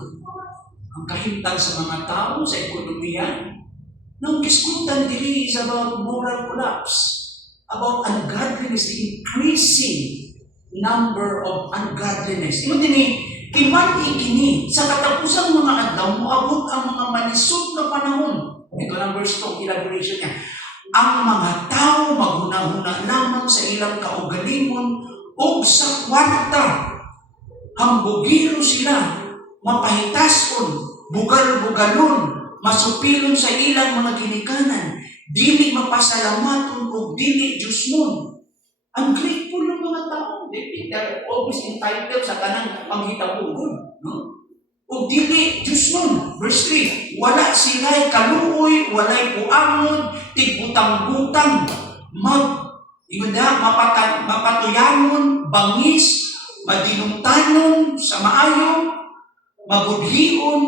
kahintang sa mga tao, sa ekonomiya? Nung diskutan diri is about moral collapse, about ungodliness, the increasing number of ungodliness. Ino din timan ikini, sa katapusang mga adlaw, moabot ang mga malisod na panahon. Ito ang verse 2, elaboration niya. Ang mga tao maghuna-huna lamang sa ilang kaugalingon o sa kwarta. Hambugiro sila, mapahitason, bugal-bugalon, masupilon sa ilang mga ginikanan, dili mapasalamaton o dili Diyosmon. Ungrateful ng mga tao. They're always entitled sa kanang panghitabugon. No? O dili Diyosmon. Verse 3, wala sila'y kaluoy, wala'y puamon, tigbutang-butang, mapatuyangon, bangis, madinungtanon, sa maayo, mabudhion,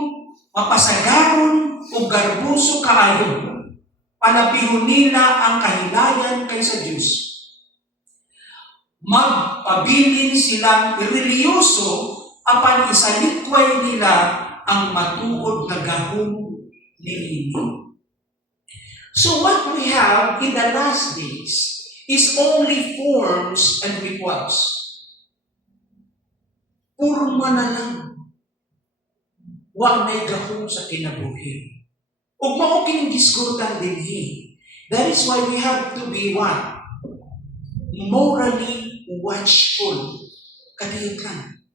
mapasagaron, o garbuso kaayo. Panabihon nila ang kahilayan kaysa Diyos. Magpabilin silang reliyoso, apan isalitway nila ang matuod na gahong nilini. So what we have in the last days is only forms and rituals. Purma na lang. Wa na'y gahong sa kinabuhi. Ug mao kining diskutan dinhi. That is why we have to be what? Morally watchful. Kadiyot lang.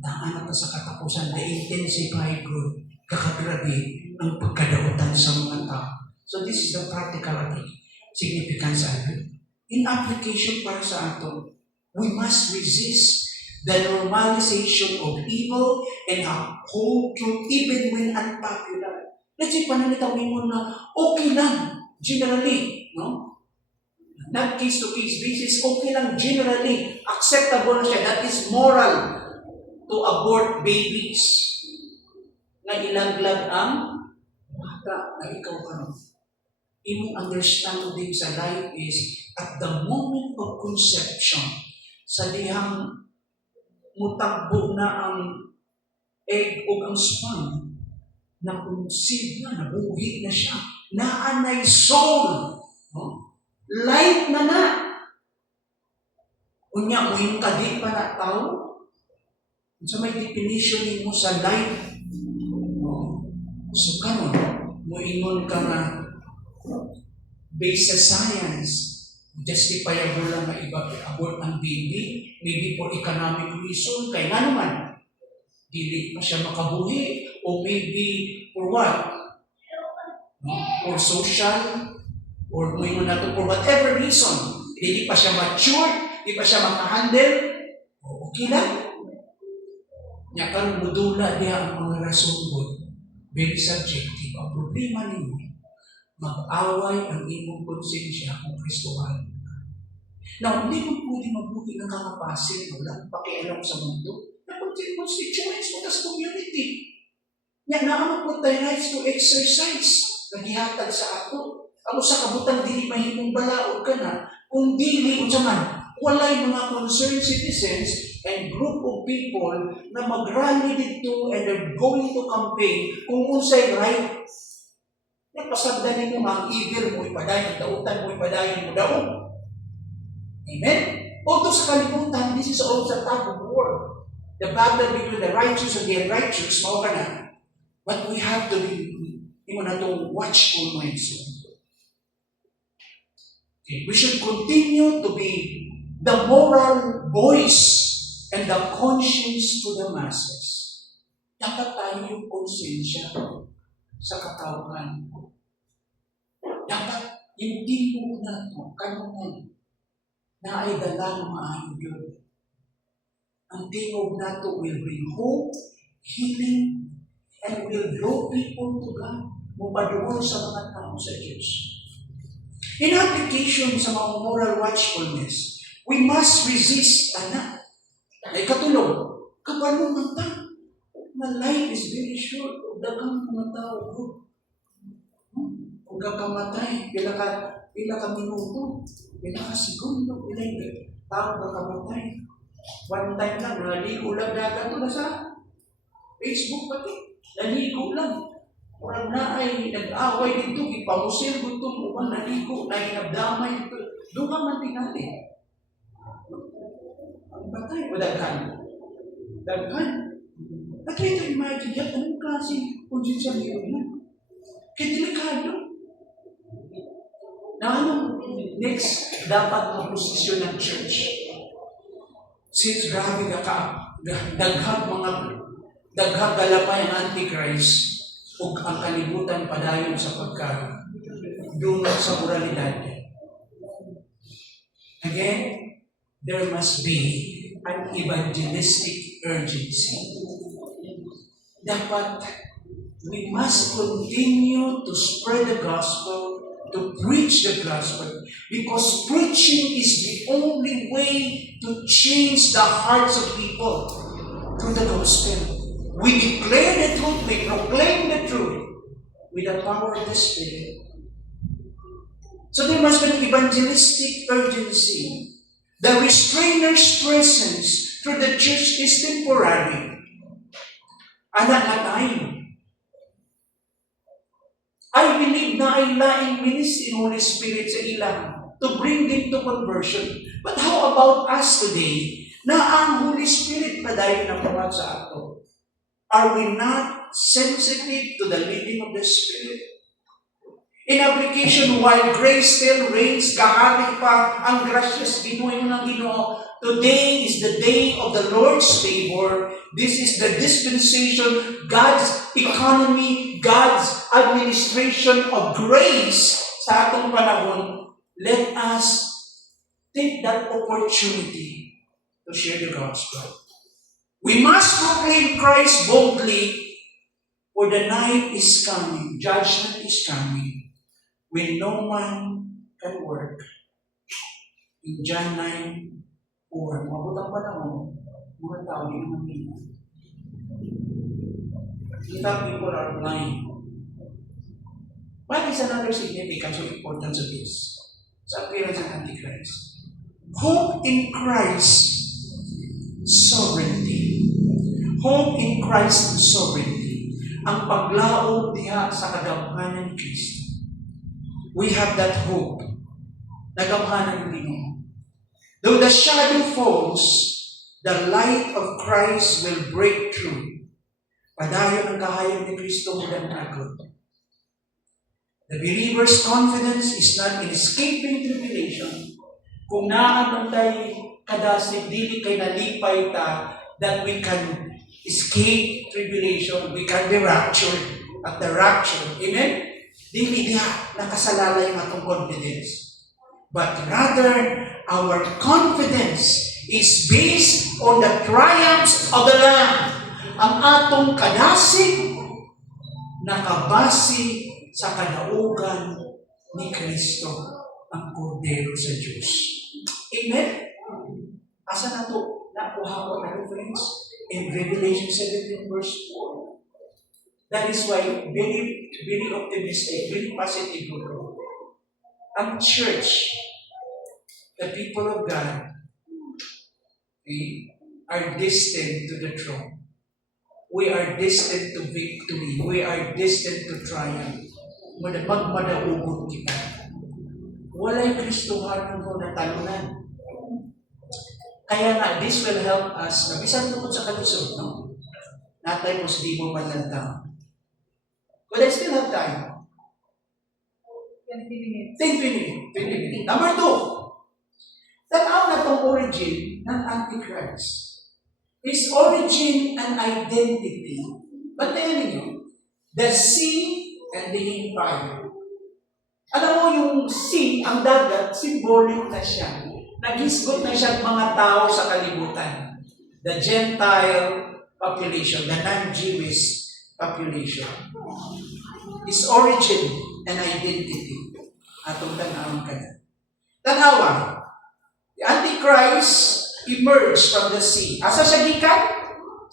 Daan na sa katapusan na intensify good, kakagrabe ang pagkadautan sa mga tao. So this is the practical significance of it. In application para sa ato, we must resist the normalization of evil and uphold truth even when unpopular. Let's say, pananitawin mo na okay lang, generally, no? Not case-to-case basis, okay lang, generally, acceptable na siya. That is moral to abort babies na ilaglag ang bata na ikaw ano. Imong understanding sa life is at the moment of conception, sa dihang mutagbo na ang egg o ang sperm, na-conceive na, nabuhi na siya, naanay soul, no? Life na na. Unya, muhing kadi pa na tao, sa may definition mo sa life, no? So kanon, muingon ka na, based sa science, justifiable lang na abort ang baby, maybe for economic reason, kaya nga naman, dili pa siya makabuhi, o maybe for what? No? For social, or may na to for whatever reason, dili pa siya mature, di pa siya makahandle, okay lang. Nya karon modula diha ang mga rason very subjective. Ang problema ninyo, mag-away ang imong konsensya kung Kristohan. Now, hindi mo pwede mabuti ng kakapasin, wala pakialam sa mundo. Na constituents mo sa community. Nya naman po tayo rights to exercise. Nagihatag sa ako. Ako sa kabutang dili mahimong balaod ka na, kung dili o man, walay mga concerned citizens and group of people na mag-rally dito and they're going to campaign kung unsay right. Napasagdanin mo ang evil mo, ipadayon, dautan mo, ipadayon mo daon. Amen? Although sa kalibutan, this is also a tug of war. The battle between the righteous and the unrighteous, mao ka na. But we have to be, watchful minds. Okay. We should continue to be the moral voice and the conscience to the masses. Dapat tayo yung konsensya sa katauhan. Dapat yung tipo na ito, kanungan, na ay dala ng maayong yun. Ang tingog na ito will bring hope, healing, and will draw people to God. Mupadoon sa mga tao sa Diyos. In application sa mga moral watchfulness, we must resist ay katulong, kabalungan ta. My life is very short. Dagang mga tao ko. Kung kakamatay, pila ka minuto, pila ka segundo, pila yung tao kakamatay. One time lang, naligo lang dagat ito sa Facebook pati. Naligo lang. Orang na ay nag-away dito, ipamusil ko ito, umang naligo, nahinabdamay dito. Doon ka man tingali. Ang batay, o daghan. Daghan. Try to imagine yan, anong klase konsensya ngayon yan? Kaya delikado. Na anong next dapat ng posisyon ng church? Since grabe daghang galamay ang Antichrist o ang kalibutan padayon sa pagka-dunod sa moralidad. Again, there must be an evangelistic urgency. Dapat, we must continue to spread the gospel, to preach the gospel, because preaching is the only way to change the hearts of people through the gospel. We declare the truth, we proclaim the truth with the power of the Spirit. So there must be an evangelistic urgency. The restrainer's presence through the church is temporary. Anak na tayo. I believe na ay laing ministry ng Holy Spirit sa ilang to bring them to conversion. But how about us today na ang Holy Spirit padayon na pumat sa ato? Are we not sensitive to the leading of the Spirit? In application, while grace still reigns, kahalik pa ang gracious ginuhin ng Ginoo, today is the day of the Lord's favor. This is the dispensation, God's economy, God's administration of grace sa atong panahon. Let us take that opportunity to share the gospel. We must proclaim Christ boldly, for the night is coming, judgment is coming, when no man can work. In John 9:4, mabutang panahon, mga tao di naman nila. Kita people are blind. What is another significance or importance of this? Sa appearance ng Antichrist. Hope in Christ sovereignty. Hope in Christ's sovereignty. Ang paglaog diha sa kadamhanan ni Kristo. We have that hope. Nagamhanan ni Ginoo. Though the shadow falls, the light of Christ will break through. Padayon ang kahayag ni Kristo mulang agod. The believer's confidence is not in escaping tribulation. Kung naamang tayo kadasig, dili kay nalipay ta that we can escape tribulation, we can be raptured at the rapture. Amen? Dili diha nakasalalay ang atong confidence. But rather, our confidence is based on the triumphs of the Lamb. Ang atong kadasig nakabase sa kadaugan ni Kristo, ang Kordero sa Diyos. Amen? Asa na ito? Nakuha ko na reference in Revelation 17 verse 4. That is why very, very optimistic, very positive ko. Ang church, the people of God, are destined to the throne. We are destined to victory. We are destined to triumph. Magmadaugon kita. Walay Kristohanon mo na talunan. Kaya nga, this will help us na bisan tungkol sa kalisod, no? Natay mo sa di mo manlantaw. But I still have time. 20 minutes. 20 minutes. Number 2. Tanaw na itong origin ng Antichrist. His origin and identity. Bantayan ninyo, the sea and the empire. Alam mo yung sea, ang dagat, symbolic na siya. Naghisgot na siya mga tao sa kalibutan. The Gentile population, the non-Jewish population. His origin and identity. Atong tanawang ka na. Tanawa, the Antichrist emerged from the sea. Asa siya gikan?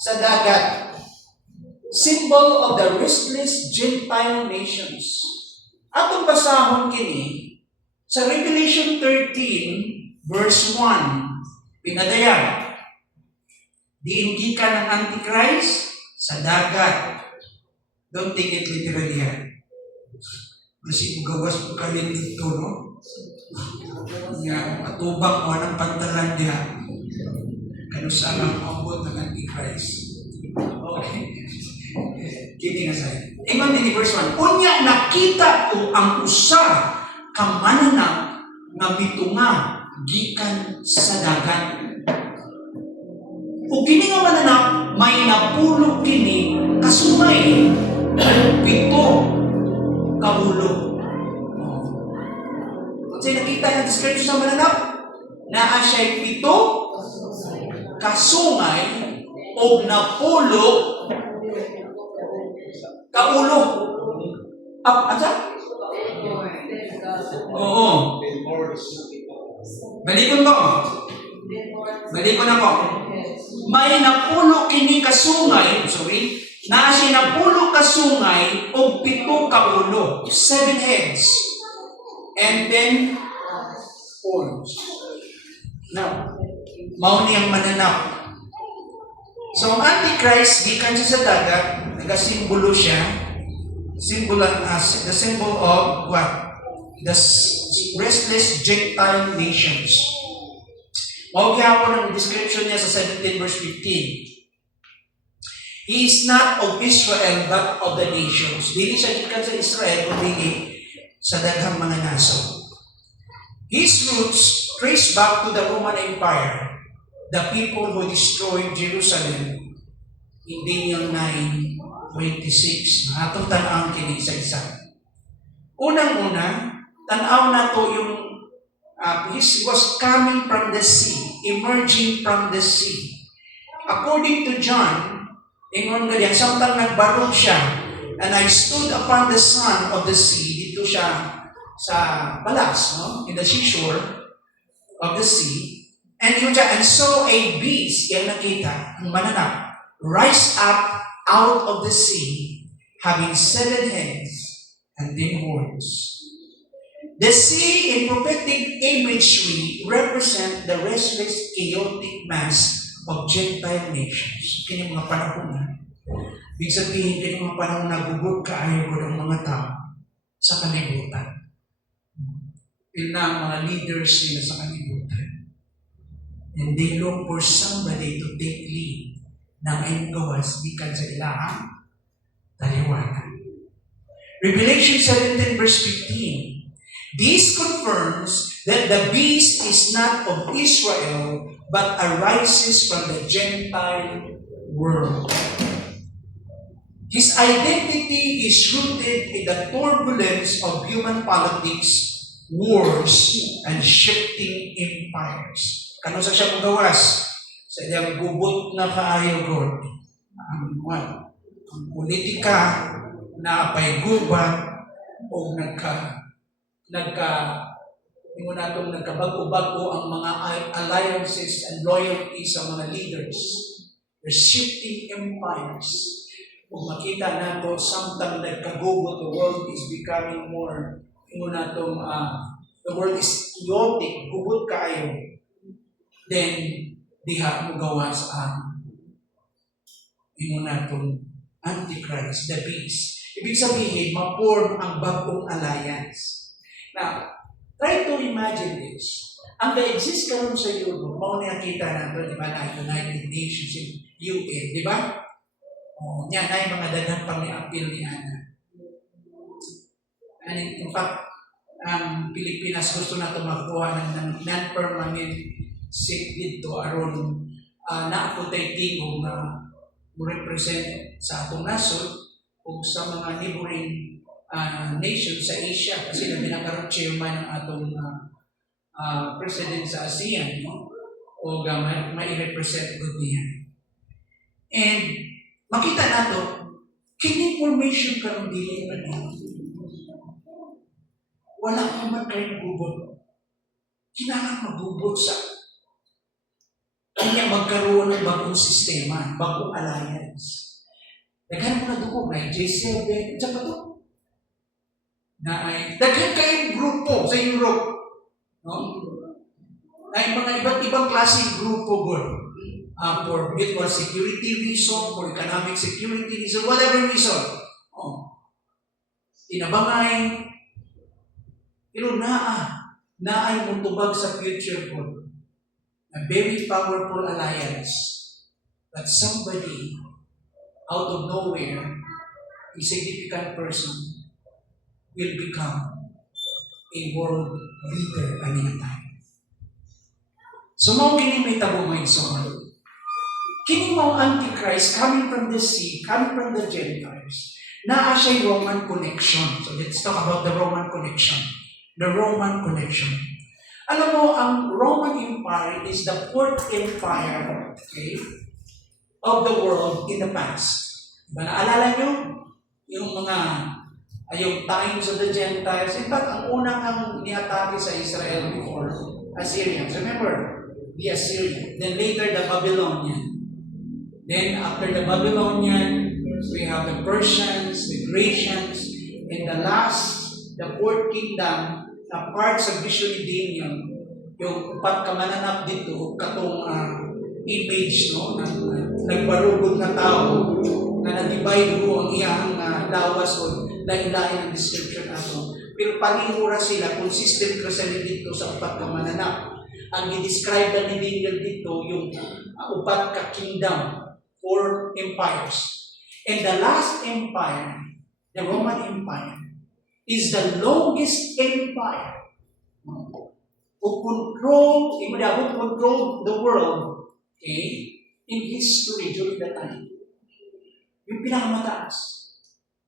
Sa dagat. Symbol of the restless Gentile nations. Atong basahon kini sa Revelation 13 verse 1. Pinadayan. Diin gikan ng Antichrist sa dagat. Don't take it literally yan. Kasi gawas po kalin dito, no? Nga, atubang mo ng pantalan niya. Kano saan ang abot ng Antichrist. Okay. Kini nga sa'yo. Ingon din ni verse 1. Unya nakita ko ang usa ka mananap nga mitunga gikan sa dagat. O kini nga mananap may napulog kini kasumay 7 ka ulo. Kasi nakita yung description sa mananap, naa siya'y 7 kasungay o napulog kaulo. Asa? Oo. Balikon ko. Balikon ako. May napulo kini kasungay, na siya napulo kasungay o 7 kaulo, 7 heads, and then horns. Now, mao niyang mananap. So, ang Antichrist, gikan siya sa dagat, nagasimbolo siya, the symbol of what? The restless Gentile nations. Mao gyapon ang description niya sa 17 verse 15. He is not of Israel, but of the nations. Dili siya gikan sa Israel, kundi sa daghang mga naso. His roots trace back to the Roman Empire, the people who destroyed Jerusalem in Daniel 9:26. Atong tan-aw kini sa isa. Unang-una, tan-aw na to yung he was coming from the sea, emerging from the sea. According to John, ingon nga diyan, samtang nagbarog siya, and I stood upon the sun of the sea, dito siya sa balas, no? In the seashore of the sea, and yun siya, and saw a beast, yung nakita, ang mananap, rise up out of the sea, having 7 heads and 10 horns. The sea in prophetic imagery represent the restless, chaotic mass of Gentile nations. Kini mga panahon na. Ibig sabihin, kini mga panahon na gugot kaayo ko ng mga tao sa kalibutan. Pila ang mga leaders nila sa kalibutan. And they look for somebody to take lead ng gawas gikan sa ilahang taliwanan. Revelation 17 verse 15. This confirms that the beast is not of Israel, but arises from the Gentile world. His identity is rooted in the turbulence of human politics, wars, and shifting empires. Kano sa siya magawas? Sa iyang gubot na kaayo, God. Ang politika na apay gubat o nagkabago-bago ang mga alliances and loyalties sa mga leaders. They're shifting empires. Kung makita nato, samtang nagkagugot, the world is becoming more, the world is chaotic, gugot kaayo. Then, diha mo gawas ang Antichrist, the beast. Ibig sabihin, ma-form ang bagong alliance. Now, try to imagine this. Ang ga-exist karon sa Europe, mao na nakita nato, di ba, na United Nations, yung UN, di ba? O, yan na yung mga daghang pang-appeal ni Ana. And in fact, ang Pilipinas gusto na ito makuha ng non-permanent seat dito aron na ako tayo tingog na represent sa atong nasod o sa mga neighboring nation sa Asia kasi na binakaroon chairman ng atong president sa ASEAN, no? O mai-represent good niya. And makita nato kini formation karon dili wala pa man kayo gubot. Kailangan magubot sa kanya magkaroon ng bagong sistema, bagong alliance. Daghan mo na doon, may J7, tsaka to. Na ay, daghan kayong grupo sa Europe. No? Na ay mga iba't ibang klaseng grupo good. For mutual security reason, for economic security reason, whatever reason. Oh. Tinabangay, pero naay mutubag sa future ko. A very powerful alliance that somebody out of nowhere, a significant person, will become a world leader another time. So mao kini may tabo mo iso. Kini mao Antichrist coming from the sea, coming from the Gentiles. Naa siya Roman connection. So let's talk about the Roman connection. The Roman connection. Alam mo, ang Roman Empire is the fourth empire, okay, of the world in the past. Diba, naalala nyo? Yung mga, yung times of the Gentiles. In fact, ang unang ang niatake sa Israel before, Assyrians. Remember? The Assyrian. Then later, the Babylonian. Then after the Babylonian, we have the Persians, the Grecians, and the last, the fourth kingdom, na part sa Vision ni Daniel, yung upat ka mananap dito, katong image, no, nagparugod na tao, na nag-divide mo ang iyang lawas o lain-lain ang description ato. Pero palihura sila, consistent ka sila dito sa upat ka mananap. Ang i-describe na ni Daniel dito, yung upat ka kingdom, 4 empires. And the last empire, the Roman Empire, is the longest empire who controlled the world, okay, in history during that time. Yung pinakamataas.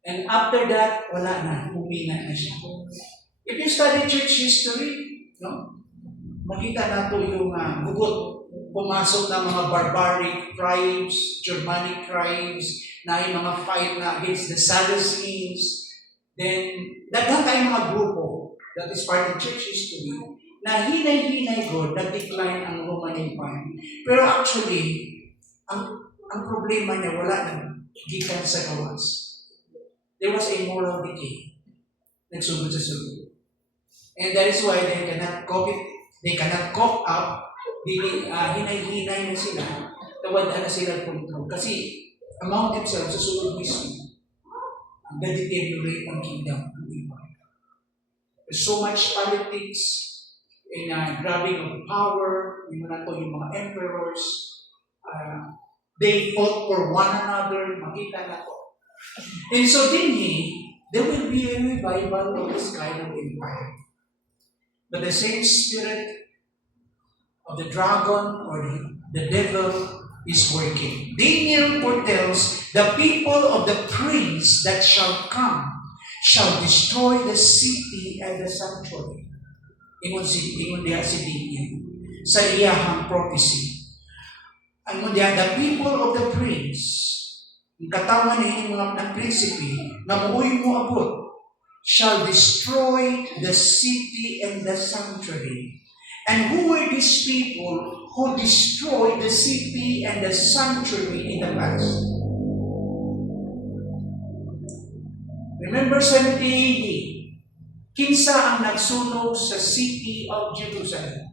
And after that, wala na, umina na siya. If you study church history, no, makita nato yung gugot, pumasok ng mga barbaric tribes, Germanic tribes, na yung mga fight na against the Saracens. Then, daghan tayong mga grupo that is part of church history na hinay-hinay God, nag-decline ang Roman Empire. Pero actually, ang problema niya wala nang gikan sa gawas. There was a moral decay. Nagsugod sa sugod. And that is why they cannot cope up, hinay-hinay na sila, tawad na sila control. Kasi, among themselves, sa sugod mismo, ang deteriorate ang kingdom ng empire. There's so much politics and grabbing of power, yung mga emperors, they fought for one another, makita na to. And so there will be a revival of this kind of empire. But the same spirit of the dragon or the devil is working. Daniel foretells the people of the prince that shall come shall destroy the city and the sanctuary. Ingon diya si Daniel sa iyahang prophecy. Ang the people of the prince, ang katawan ni mga prinsipe na muuy mo abot, shall destroy the city and the sanctuary. And who were these people who destroyed the city and the sanctuary in the past? Remember 70 AD, kinsa ang nagsunog sa city of Jerusalem?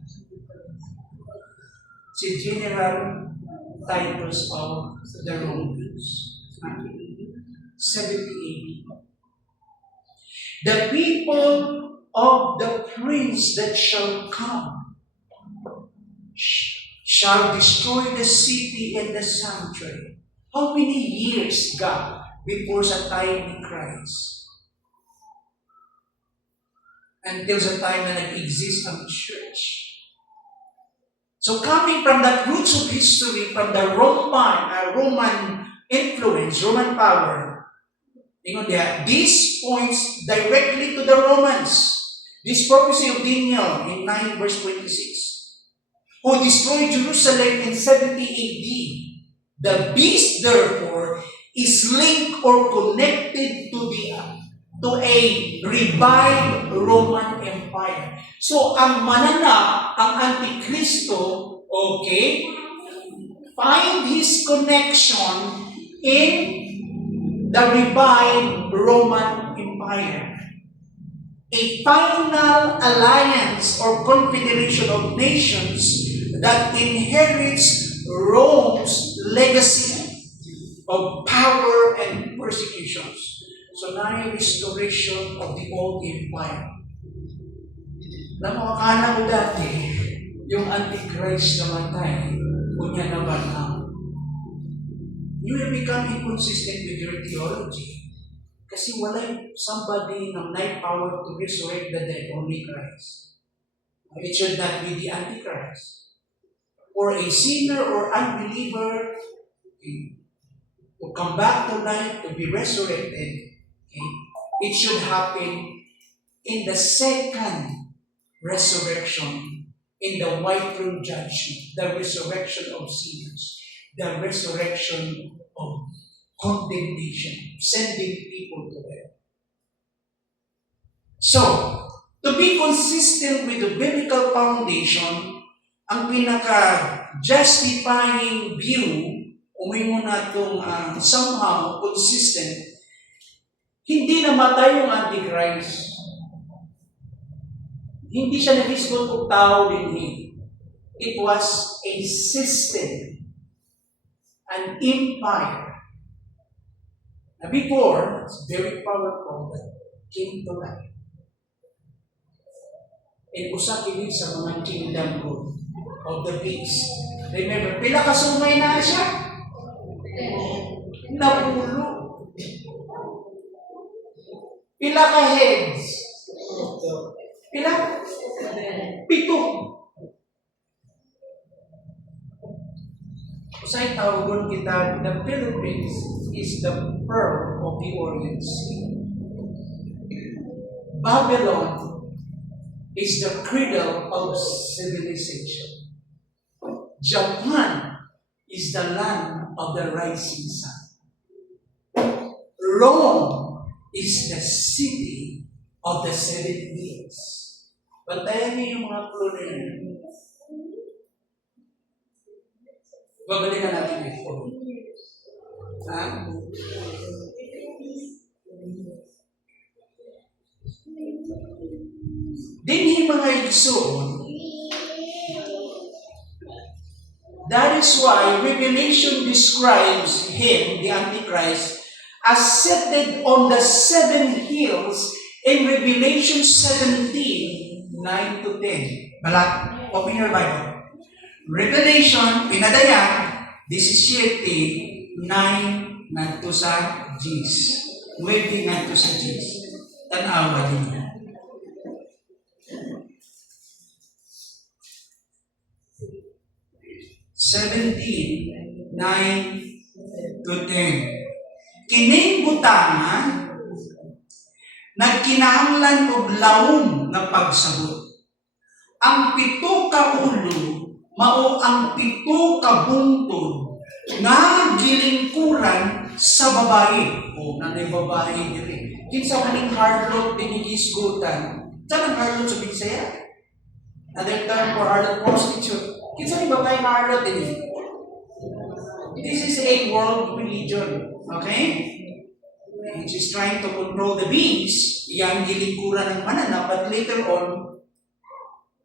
Si General Titus of the Romans. 70 AD. The people of the prince that shall come shall destroy the city and the sanctuary. How many years, God, before sa time ni Christ? Until sa time na nag-exist ang church. So coming from that roots of history, from the Roman influence, Roman power, this points directly to the Romans. This prophecy of Daniel in 9 verse 26, who destroyed Jerusalem in 70 AD. The beast, therefore, is linked or connected to a revived Roman Empire. So, ang mananap, ang Antikristo, okay, find his connection in the revived Roman Empire. A final alliance or confederation of nations that inherits Rome's legacy of power and persecutions. So, na yung restoration of the old empire. Alam mo, akala ko dati, yung Antichrist namatay, kunya naman ang you will become inconsistent with your theology. Kasi wala somebody na may power to resurrect the dead, only Christ. It should not be the Antichrist. Or a sinner or unbeliever to come back to life, to be resurrected. Okay? It should happen in the second resurrection, in the white throne judgment, the resurrection of sinners, the resurrection of condemnation, sending people to hell. So, to be consistent with the biblical foundation, ang pinaka-justifying view, umingo na itong somehow consistent, hindi namatay yung Antichrist. Hindi siya nag-isgot kung tao din niya. It was a system, an empire. Now before, it's very powerful, that came to life. And usa kini sa mga kingdom group of the beast. Remember, pila ka sumay na siya? Napulo. Pila ka heads? Pila? 7. Usay tawagon kita, the Philippines is the pearl of the Orient Sea. Babylon is the cradle of civilization. Japan is the land of the rising sun. Rome is the city of the 7 hills. Bantayan niyo yung mga clue na yan. Babalikan natin ito. Ha? Dinhi mga igsoon, that is why Revelation describes him, the Antichrist, as seated on the 7 hills in Revelation 17, 9 to 10. Balat, open your Bible. Revelation, pinadayan, 17, 9 nagto sa G's. 9 nagto sa G's. Tanawa din. (17, 9 to 10). Kining butanga nagkinahanglan og lawom nga pagsabot. Ang 7 ka ulo mao ang 7 ka buntod nga gilingkuran sa babae. O nanay babae diri. Kinsa maning harlot dinigisgutan. Sa harlot sa Bisaya? Another term for harlot, prostitute. Kinsa ni babae harlot din? This is a world religion. Okay? Which is trying to control the beast. Yang gilingkuran ng mananap, but later on,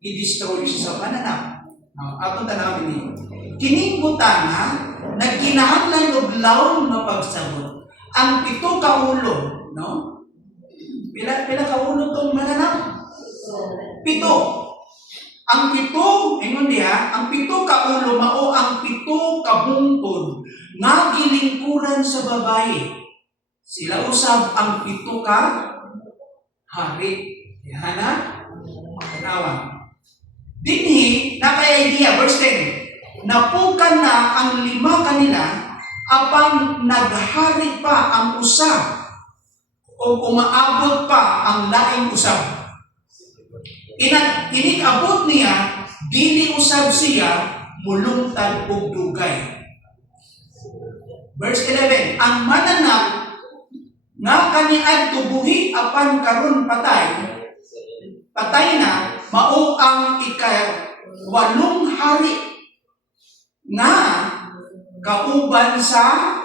i-destroy siya sa mananap. Atong tanawin niyo. Kining butanga, nagkinahanglan og lawom nga pagsabot. Ang 7 ka ulo, no? Pila ka ulo tong mananap? 7. ang pito, ingon diha, ang pito ka ulo mao ang pito ka bungtod nga gilingkuran sa babaye. Sila usab ang pito ka hari. Yan na, tanawa. Dinhi, nakay idea, verse 10, napukan na ang 5 kanila apang naghari pa ang usab o umaabot pa ang laing usab. Inig-abot niya, dili usab siya mulungtad og dugay. Verse 11, ang mananap nga kaniadto buhi apan karon patay na mao ang ika-8 hari nga kauban sa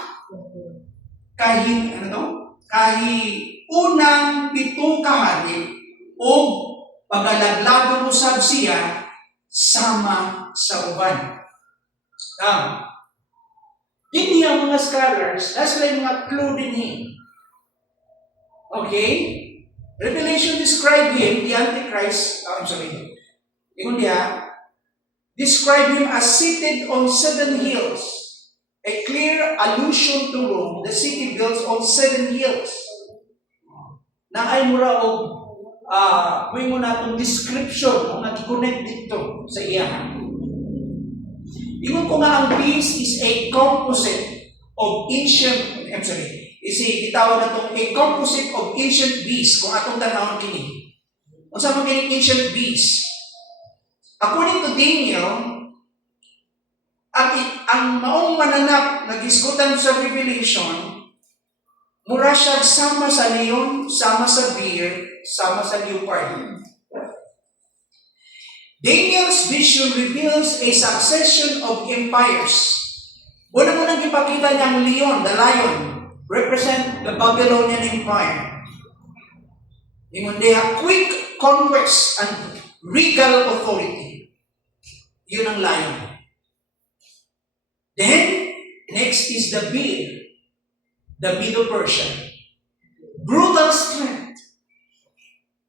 unang 7 ka hari o pagalaglagon usab siya sama sa uban. Now, hindi ang mga scholars, that's like mga clue din Okay? Revelation describe him, the Antichrist, ingon diya, describe him as seated on 7 hills. A clear allusion to Rome, the city built on 7 hills. Na ay mura og may mo natong description o nag-connect dito sa iya. Ingon ko nga ang beast is a composite of ancient, gitawag na itong a composite of ancient beasts kung atong tanawon kini. Kung sa mga ancient beasts. According to Daniel, ang maong mananap na gisgutan sa Revelation, mura siya sama sa leon, sama sa bear, sama sa leopard. Daniel's vision reveals a succession of empires. Una-unang ipakita niya ang leon, the lion, represent the Babylonian Empire. Ingon diha, quick conquest and regal authority. Yun ang lion. Then, next is the bear, the Medo-Persian. Brutal strength.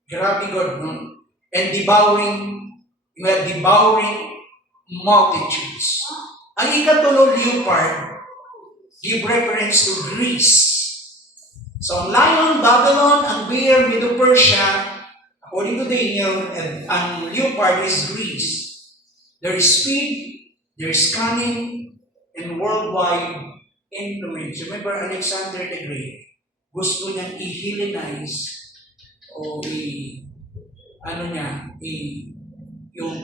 Grabe God, no? And devouring multitudes. Ang ikatulo, leopard, give reference to Greece. So, ang lion, Babylon, ang bear, Medo-Persia, according to Daniel, and ang leopard is Greece. There is speed, there is cunning, and worldwide influence. Remember Alexander the Great, gusto niyang i-Hellenize o yung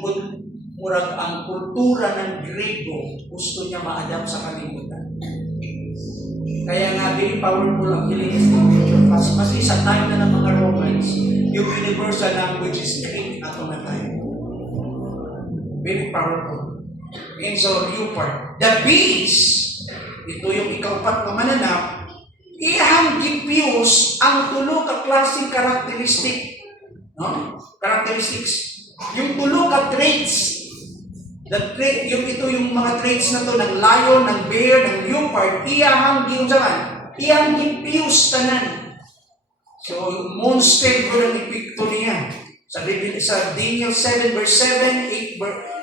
murag ang kultura ng Grego, gusto niya ma-adapt sa kalimutan. Kaya nga, very powerful ang Hellenistic culture. Mas isa time na ng mga Romans, yung universal language is Greek at na time. Very powerful. And so, leopard. The beast, ito yung ikaupat na mananap, iyang gipiyos ang tulo ka klaseng karakteristik. No? Characteristics. Yung tulo ka traits. Yung mga traits na to ng lion, ng bear, ng leopard, iyang gipiyos tanan. So, monster ko ng epikto niya. Sa Daniel 7 verse 7, 8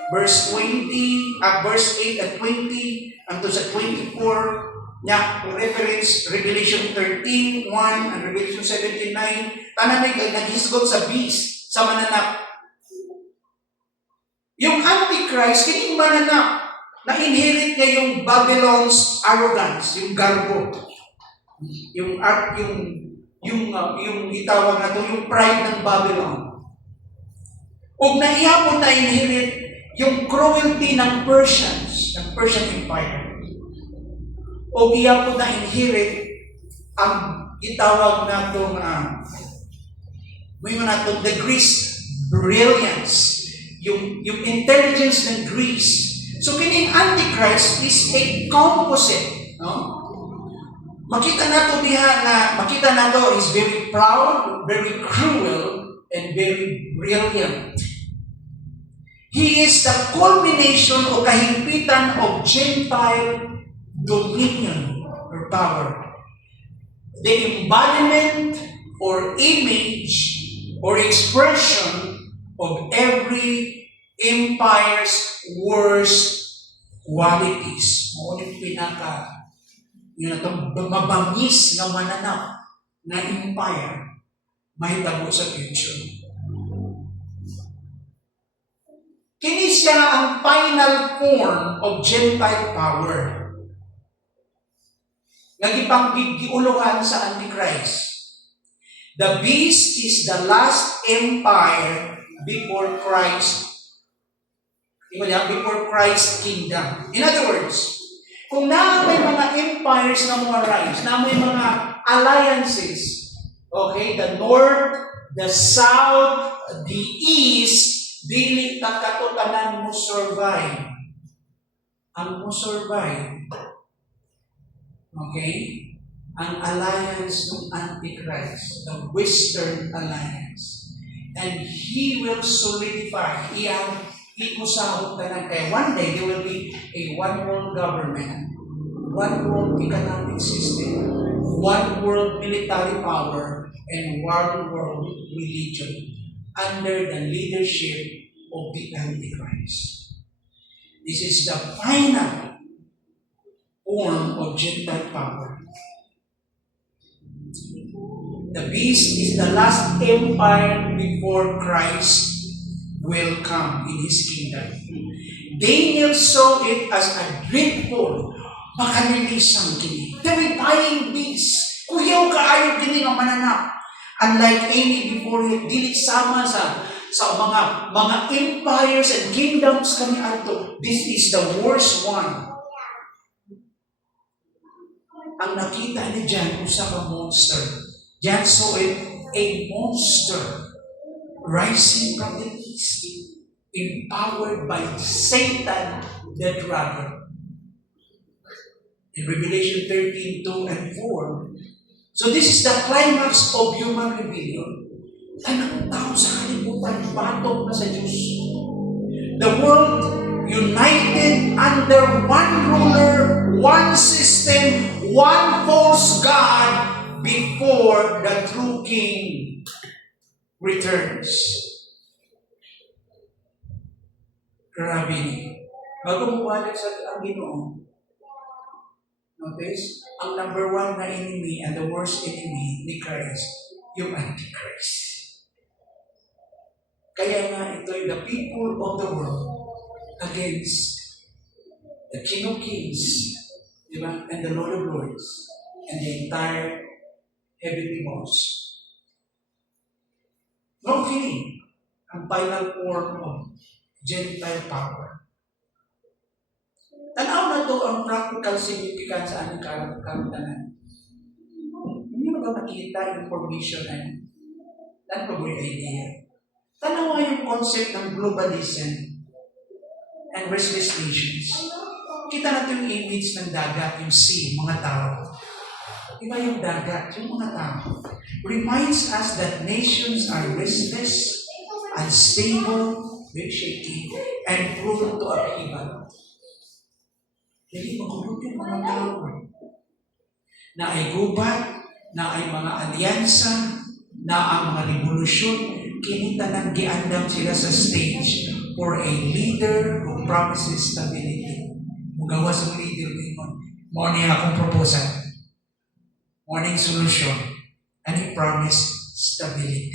verse 20, verse 8 at 20, unto sa 24, niya, reference, Revelation 13, 1, and Revelation 17, 9, tanan ay naghisgot sa beast, sa mananap. Yung Antichrist, kining mananap, na-inherit niya yung Babylon's arrogance, yung garbo, yung itawag na to, yung pride ng Babylon. O naihapon na inherit yung cruelty ng Persians, ng Persian Empire. O ihapon na inherit ang itawag na itong the Greece brilliance, yung intelligence ng Greece. So kining Antichrist is a composite, no? Makita nato is very proud, very cruel, and very brilliant. He is the culmination o kahimpitan of Gentile dominion or power. The embodiment or image or expression of every empire's worst qualities. Mo ni pinaka yun na itong mabangis na mananap na empire mahitabo sa future. Kini siya ang final form of Gentile power nga gipanggiuluhan sa Antichrist. The beast is the last empire before Christ. Before Christ's kingdom. In other words, kung na may mga empires na mga rise, na may mga alliances, okay, the north, the south, the east, dili takatotanan mo survive. Ang mo survive, okay, ang alliance ng Antichrist, the Western Alliance. And he will solidify, ikusahot tanan kaya one day there will be a one world government, one world economic system, one world military power, and one world religion under the leadership of the Antichrist. This is the final form of Gentile power. The beast is the last empire before Christ will come in His kingdom. Daniel saw it as a dreadful, makanilisang kini. Terrifying beast. Kuyaw kaayo kini nga mananap. Unlike any before it, dili sama sa mga empires and kingdoms kami ato. This is the worst one. Ang nakita ni John, usa ka monster. John saw it, a monster rising from the east, empowered by Satan the dragon. In Revelation 13, 2 and 4. So this is the climax of human rebellion. Tanang tao sa kalibutan, batok na sa Diyos. The world united under one ruler, one system, one false God before the true King returns. Grabe. Bago mo balik sa ang Ginoo, notice, ang number one na enemy and the worst enemy ni Christ, yung Antichrist. Kaya nga ito yung the people of the world against the King of Kings, di ba? And the Lord of Lords, and the entire heavenly host. No kidding. Ang final form of Gentile power. Tanaw na ito ang practical significance sa ating karamdaman. Hindi mo ba makita information na yun? That's a great idea. Tanaw yung concept ng globalism and restless nations. Kita natin yung image ng dagat, yung sea, mga tao. Diba yung dagat, yung mga tao, reminds us that nations are restless, unstable, very shaky, and prone to upheaval. Hindi magulog yung mga tao. Na ay gubat, na ay mga alyansa, na ang mga revolusyon, kinita ng giandam sila sa stage for a leader who promises stability. Mugawas ang leader mo niya akong proposal. Morning solution, and He promised stability.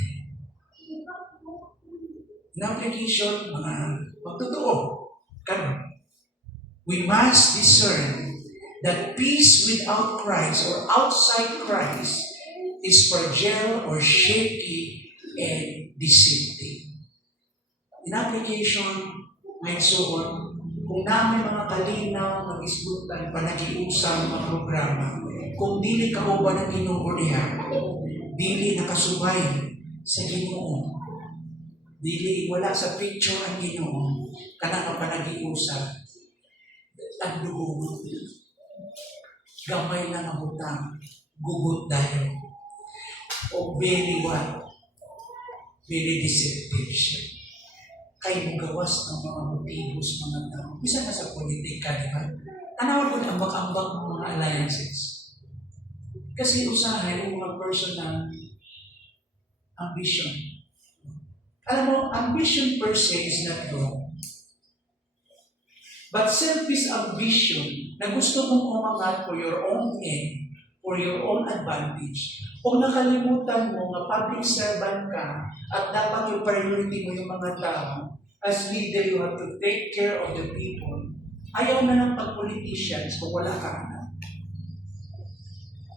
In application, mga magtotoo, we must discern that peace without Christ or outside Christ is fragile or shaky and deceptive. In application, may suon, kung namin mga kalinaw, mag-isbutan, panagiusang mga programa, kung dili ka o ba ng Ginoo niya, dili nakasubay sa Ginoo. Dili wala sa picture ang Ginoo, kana ka panagiusa. Tagdugo. Gamay lang ang butang, gugot dahil. O very what? Very deceptive siya. Kay mugawas ng mga motibos, mga tao. Bisa na sa politika, di ba? Tanawan ko na ambak-ambak ng mga alliances. Kasi usahay yung mga personal ambition. Alam mo, ambition per se is not wrong. But selfish ambition na gusto mong umangat for your own end, for your own advantage, kung nakalimutan mo nga public servant ka at dapat yung priority mo yung mga tao, as leader you have to take care of the people. Ayaw na ng pag-politicians kung wala ka na.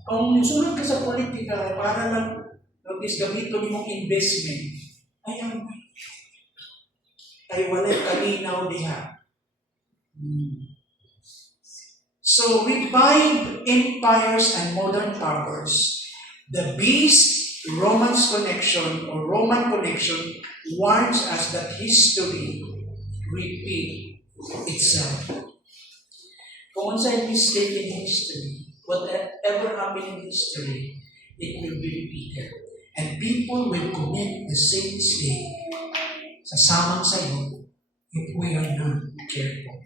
Kung sunod ka sa politika para lang notice gamiton mong investment, ayaw na. Ay walay kalinaw diha. So, revived empires and modern powers, the beast Roman connection warns us that history repeat itself. Kung sa mistake in history, whatever happened in history, it will be repeated. And people will commit the same mistake sa samang sayo if we are not careful.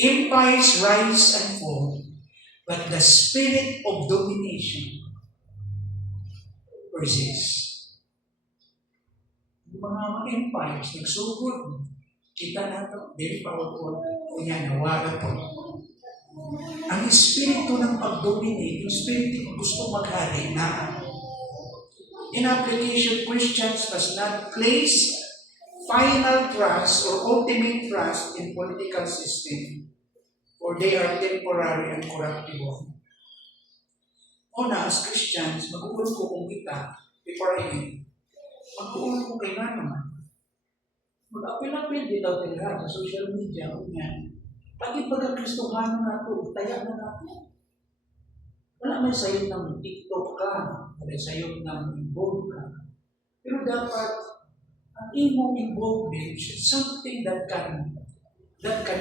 Empires rise and fall, but the spirit of domination persists. Yung mga empires, nagsugod. Kita na ito, very powerful. O yan, nawala po. Ang espiritu ng pag-dominate, yung espiritu gusto maghari na. In application, Christians must not place final trust or ultimate trust in political system, for they are temporary and corruptible. Una, as Christians, mag-uul ko kung kita, before I leave, mag-uul ko kay na naman. Mag-apil-apil dito talaga sa social media, yan. Pati pagka-Kristohano na ito, taya na natin. Wala may sayot ng TikTok ka, wala sayot ng involve ka. Pero dapat, ang imong involvement is something that can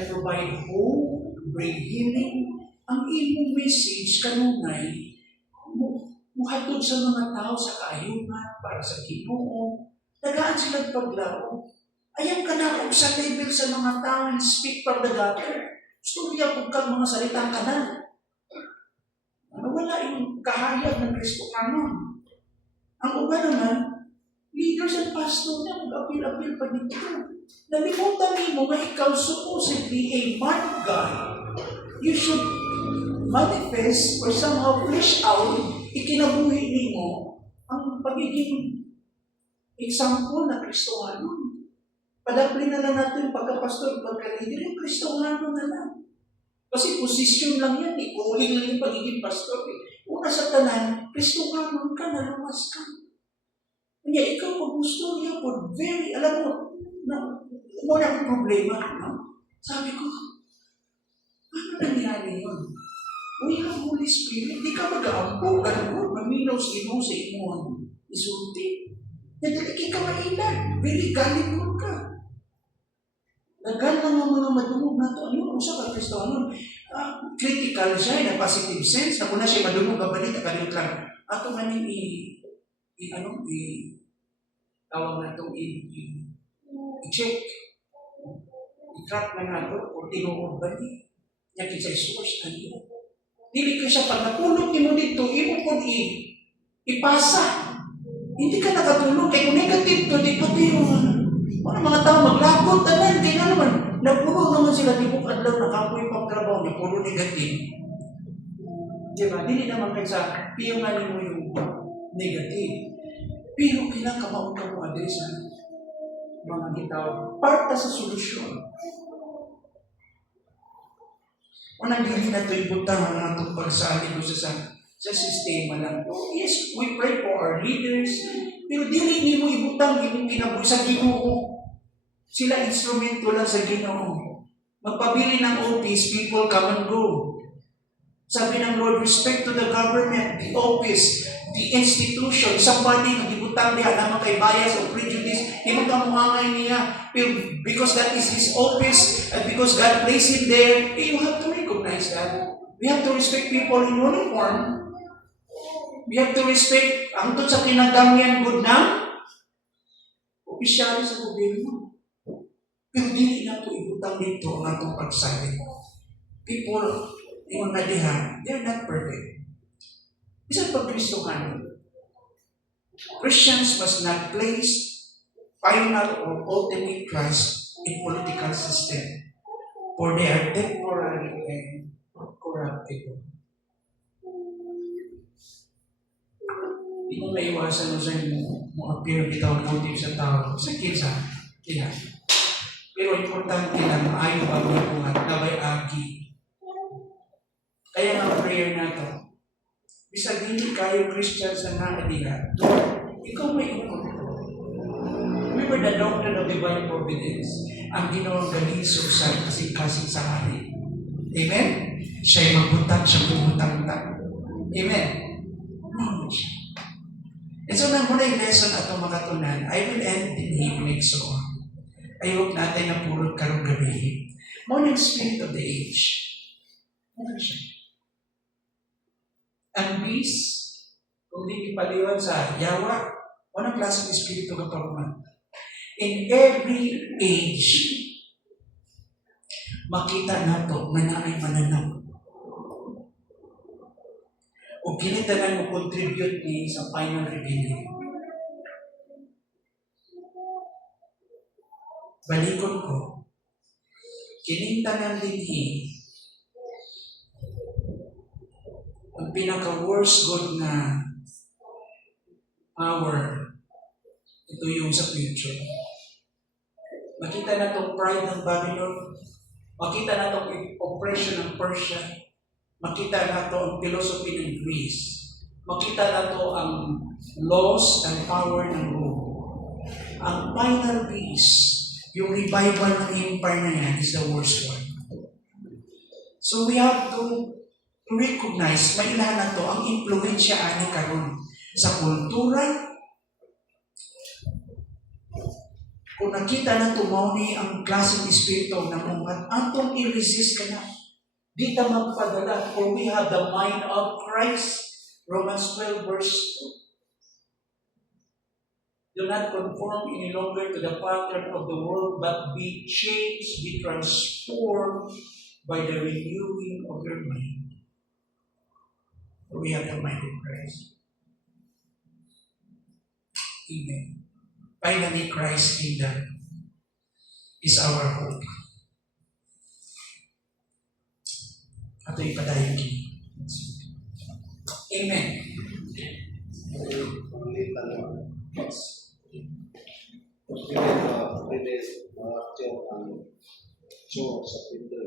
provide hope, bring healing. Ang imong message kanunay, muhatod sa mga tao sa kaayunan, para sa Ginoo. Tagaan sila paglaro. Ayaw ka na kung sa level sa mga tao and speak from the gutter. Storya po kang mga salitang kanan. Wala yung kahayag ng Kristohano. Ang uba naman, leaders and pastor na mag-apil-apil pa dito. Nalimutan mo nga ikaw supposedly a man of God. You should manifest or somehow flesh out, ikinabuhi mo ang pagiging example na Kristohano. Padapli na lang natin pagka-pastor, pagka-leader, yung Kristohano na lang. Kasi posisyon lang yan, ikuling lang yung pagiging pastor. Una sa tanan, Kristohano ka, nalumas ka. Kaya ikaw kung gusto niya po, very, alam mo, wala akong problema. No? Sabi ko, ano nangyari yun? We have Holy Spirit, di ka mag-aampo, maminaw sa imo sa imo, isulti. Nadalaki ka mailan, very gullible ka. Nagan lang ang mga madungog na ito. Ano sa ka-Kristohano? Critical siya, in a positive sense. Naku na siya madungog, kabalita, kalit lang. Ato man yung tawag na itong i-check. I-track na nga ito, o tinuod ba niya? Yan sa source, ano? Dili ka siya, pag napulot mo dito, imo po ipasa. Hindi ka nakatulog, kaya kung negative to, di pati yung mga tao maglagot, tanan, kaya nga naman, napuno naman sila, di mo kadlaw, nakapoy pang-trabaho, di puro negative. Diba? Dili naman kayo sa piyungan mo yung negative. Pero kinakamaon ka mo adres sa mga gitaw. Parta sa solusyon. Unang dili na ito ibutang ang itong pagsaali ko sa sistema lang to. Yes, we pray for our leaders, pero dili ni mo ibutang imong kinabuhi sa Ginoo. Sila instrumento lang sa Ginoo. Magpabili ng office, people come and go. Sabi ng Lord, respect to the government, the office, the institution, somebody na gibutang niya naman kay bias or prejudice, hindi mo kamuhangay niya. Because that is his office, and because God placed him there, you have to recognize that. We have to respect people in uniform. We have to respect ang to sa kinagamian good na opisyal sa gobyerno. Pero dili na ito ibutang dito ang atong pagsalit. People, yung nadihan, they're not perfect. Isang pag-Kristohano, Christians must not place final or ultimate trust in political system, For they are temporary and corruptible. Hindi mo maiwasan mo sa mo appear without motive sa tao. Sa kinsa, kaya. Pero importante lang, maayo ba mo buhat, nabay agi. Kaya nga prayer na to. Bisag hindi kayo Christian sa naadiha, ikaw may ikot. Remember the doctrine of divine providence, ang ginawang ganiso sa kasing-kasing sa hari. Amen? Siya'y magbutang, siya bumutang-tang. Amen? Knowledge. And so, nang muna yung lesson at makatunan, I will end in evening so on. I hope natin na pulot karong gabi. Morning spirit of the age. Ano siya? Ang beast, kung di ipaliwan sa yawa, anong klase ng espiritu ka pa. In every age, makita nato na naay mananaw. O kinitanan mo contribute ni sa final revealing. Balikon ko, kinintanan din ang pinaka-worst good na power, ito yung sa future. Makita na itong pride ng Babylon, makita na itong oppression ng Persia, makita na ito ang philosophy ng Greece, makita na ito ang laws and power ng Rome. Ang final peace, yung revival ng empire na yan is the worst one. So we have to recognize, mailahan na to ang impluensya ani karon sa kultura. Kung nakita na tumauni ang klaseng espiritu na mong atong i-resist ka na. Di ta magpadala, for we have the mind of Christ. Romans 12 verse 2. Do not conform any longer to the pattern of the world, but be changed, be transformed by the renewing of your mind. For we have the mind of Christ. Amen. Finally, Christ's kingdom is our hope. Ato ipadayon kini. Amen. Sa Twitter.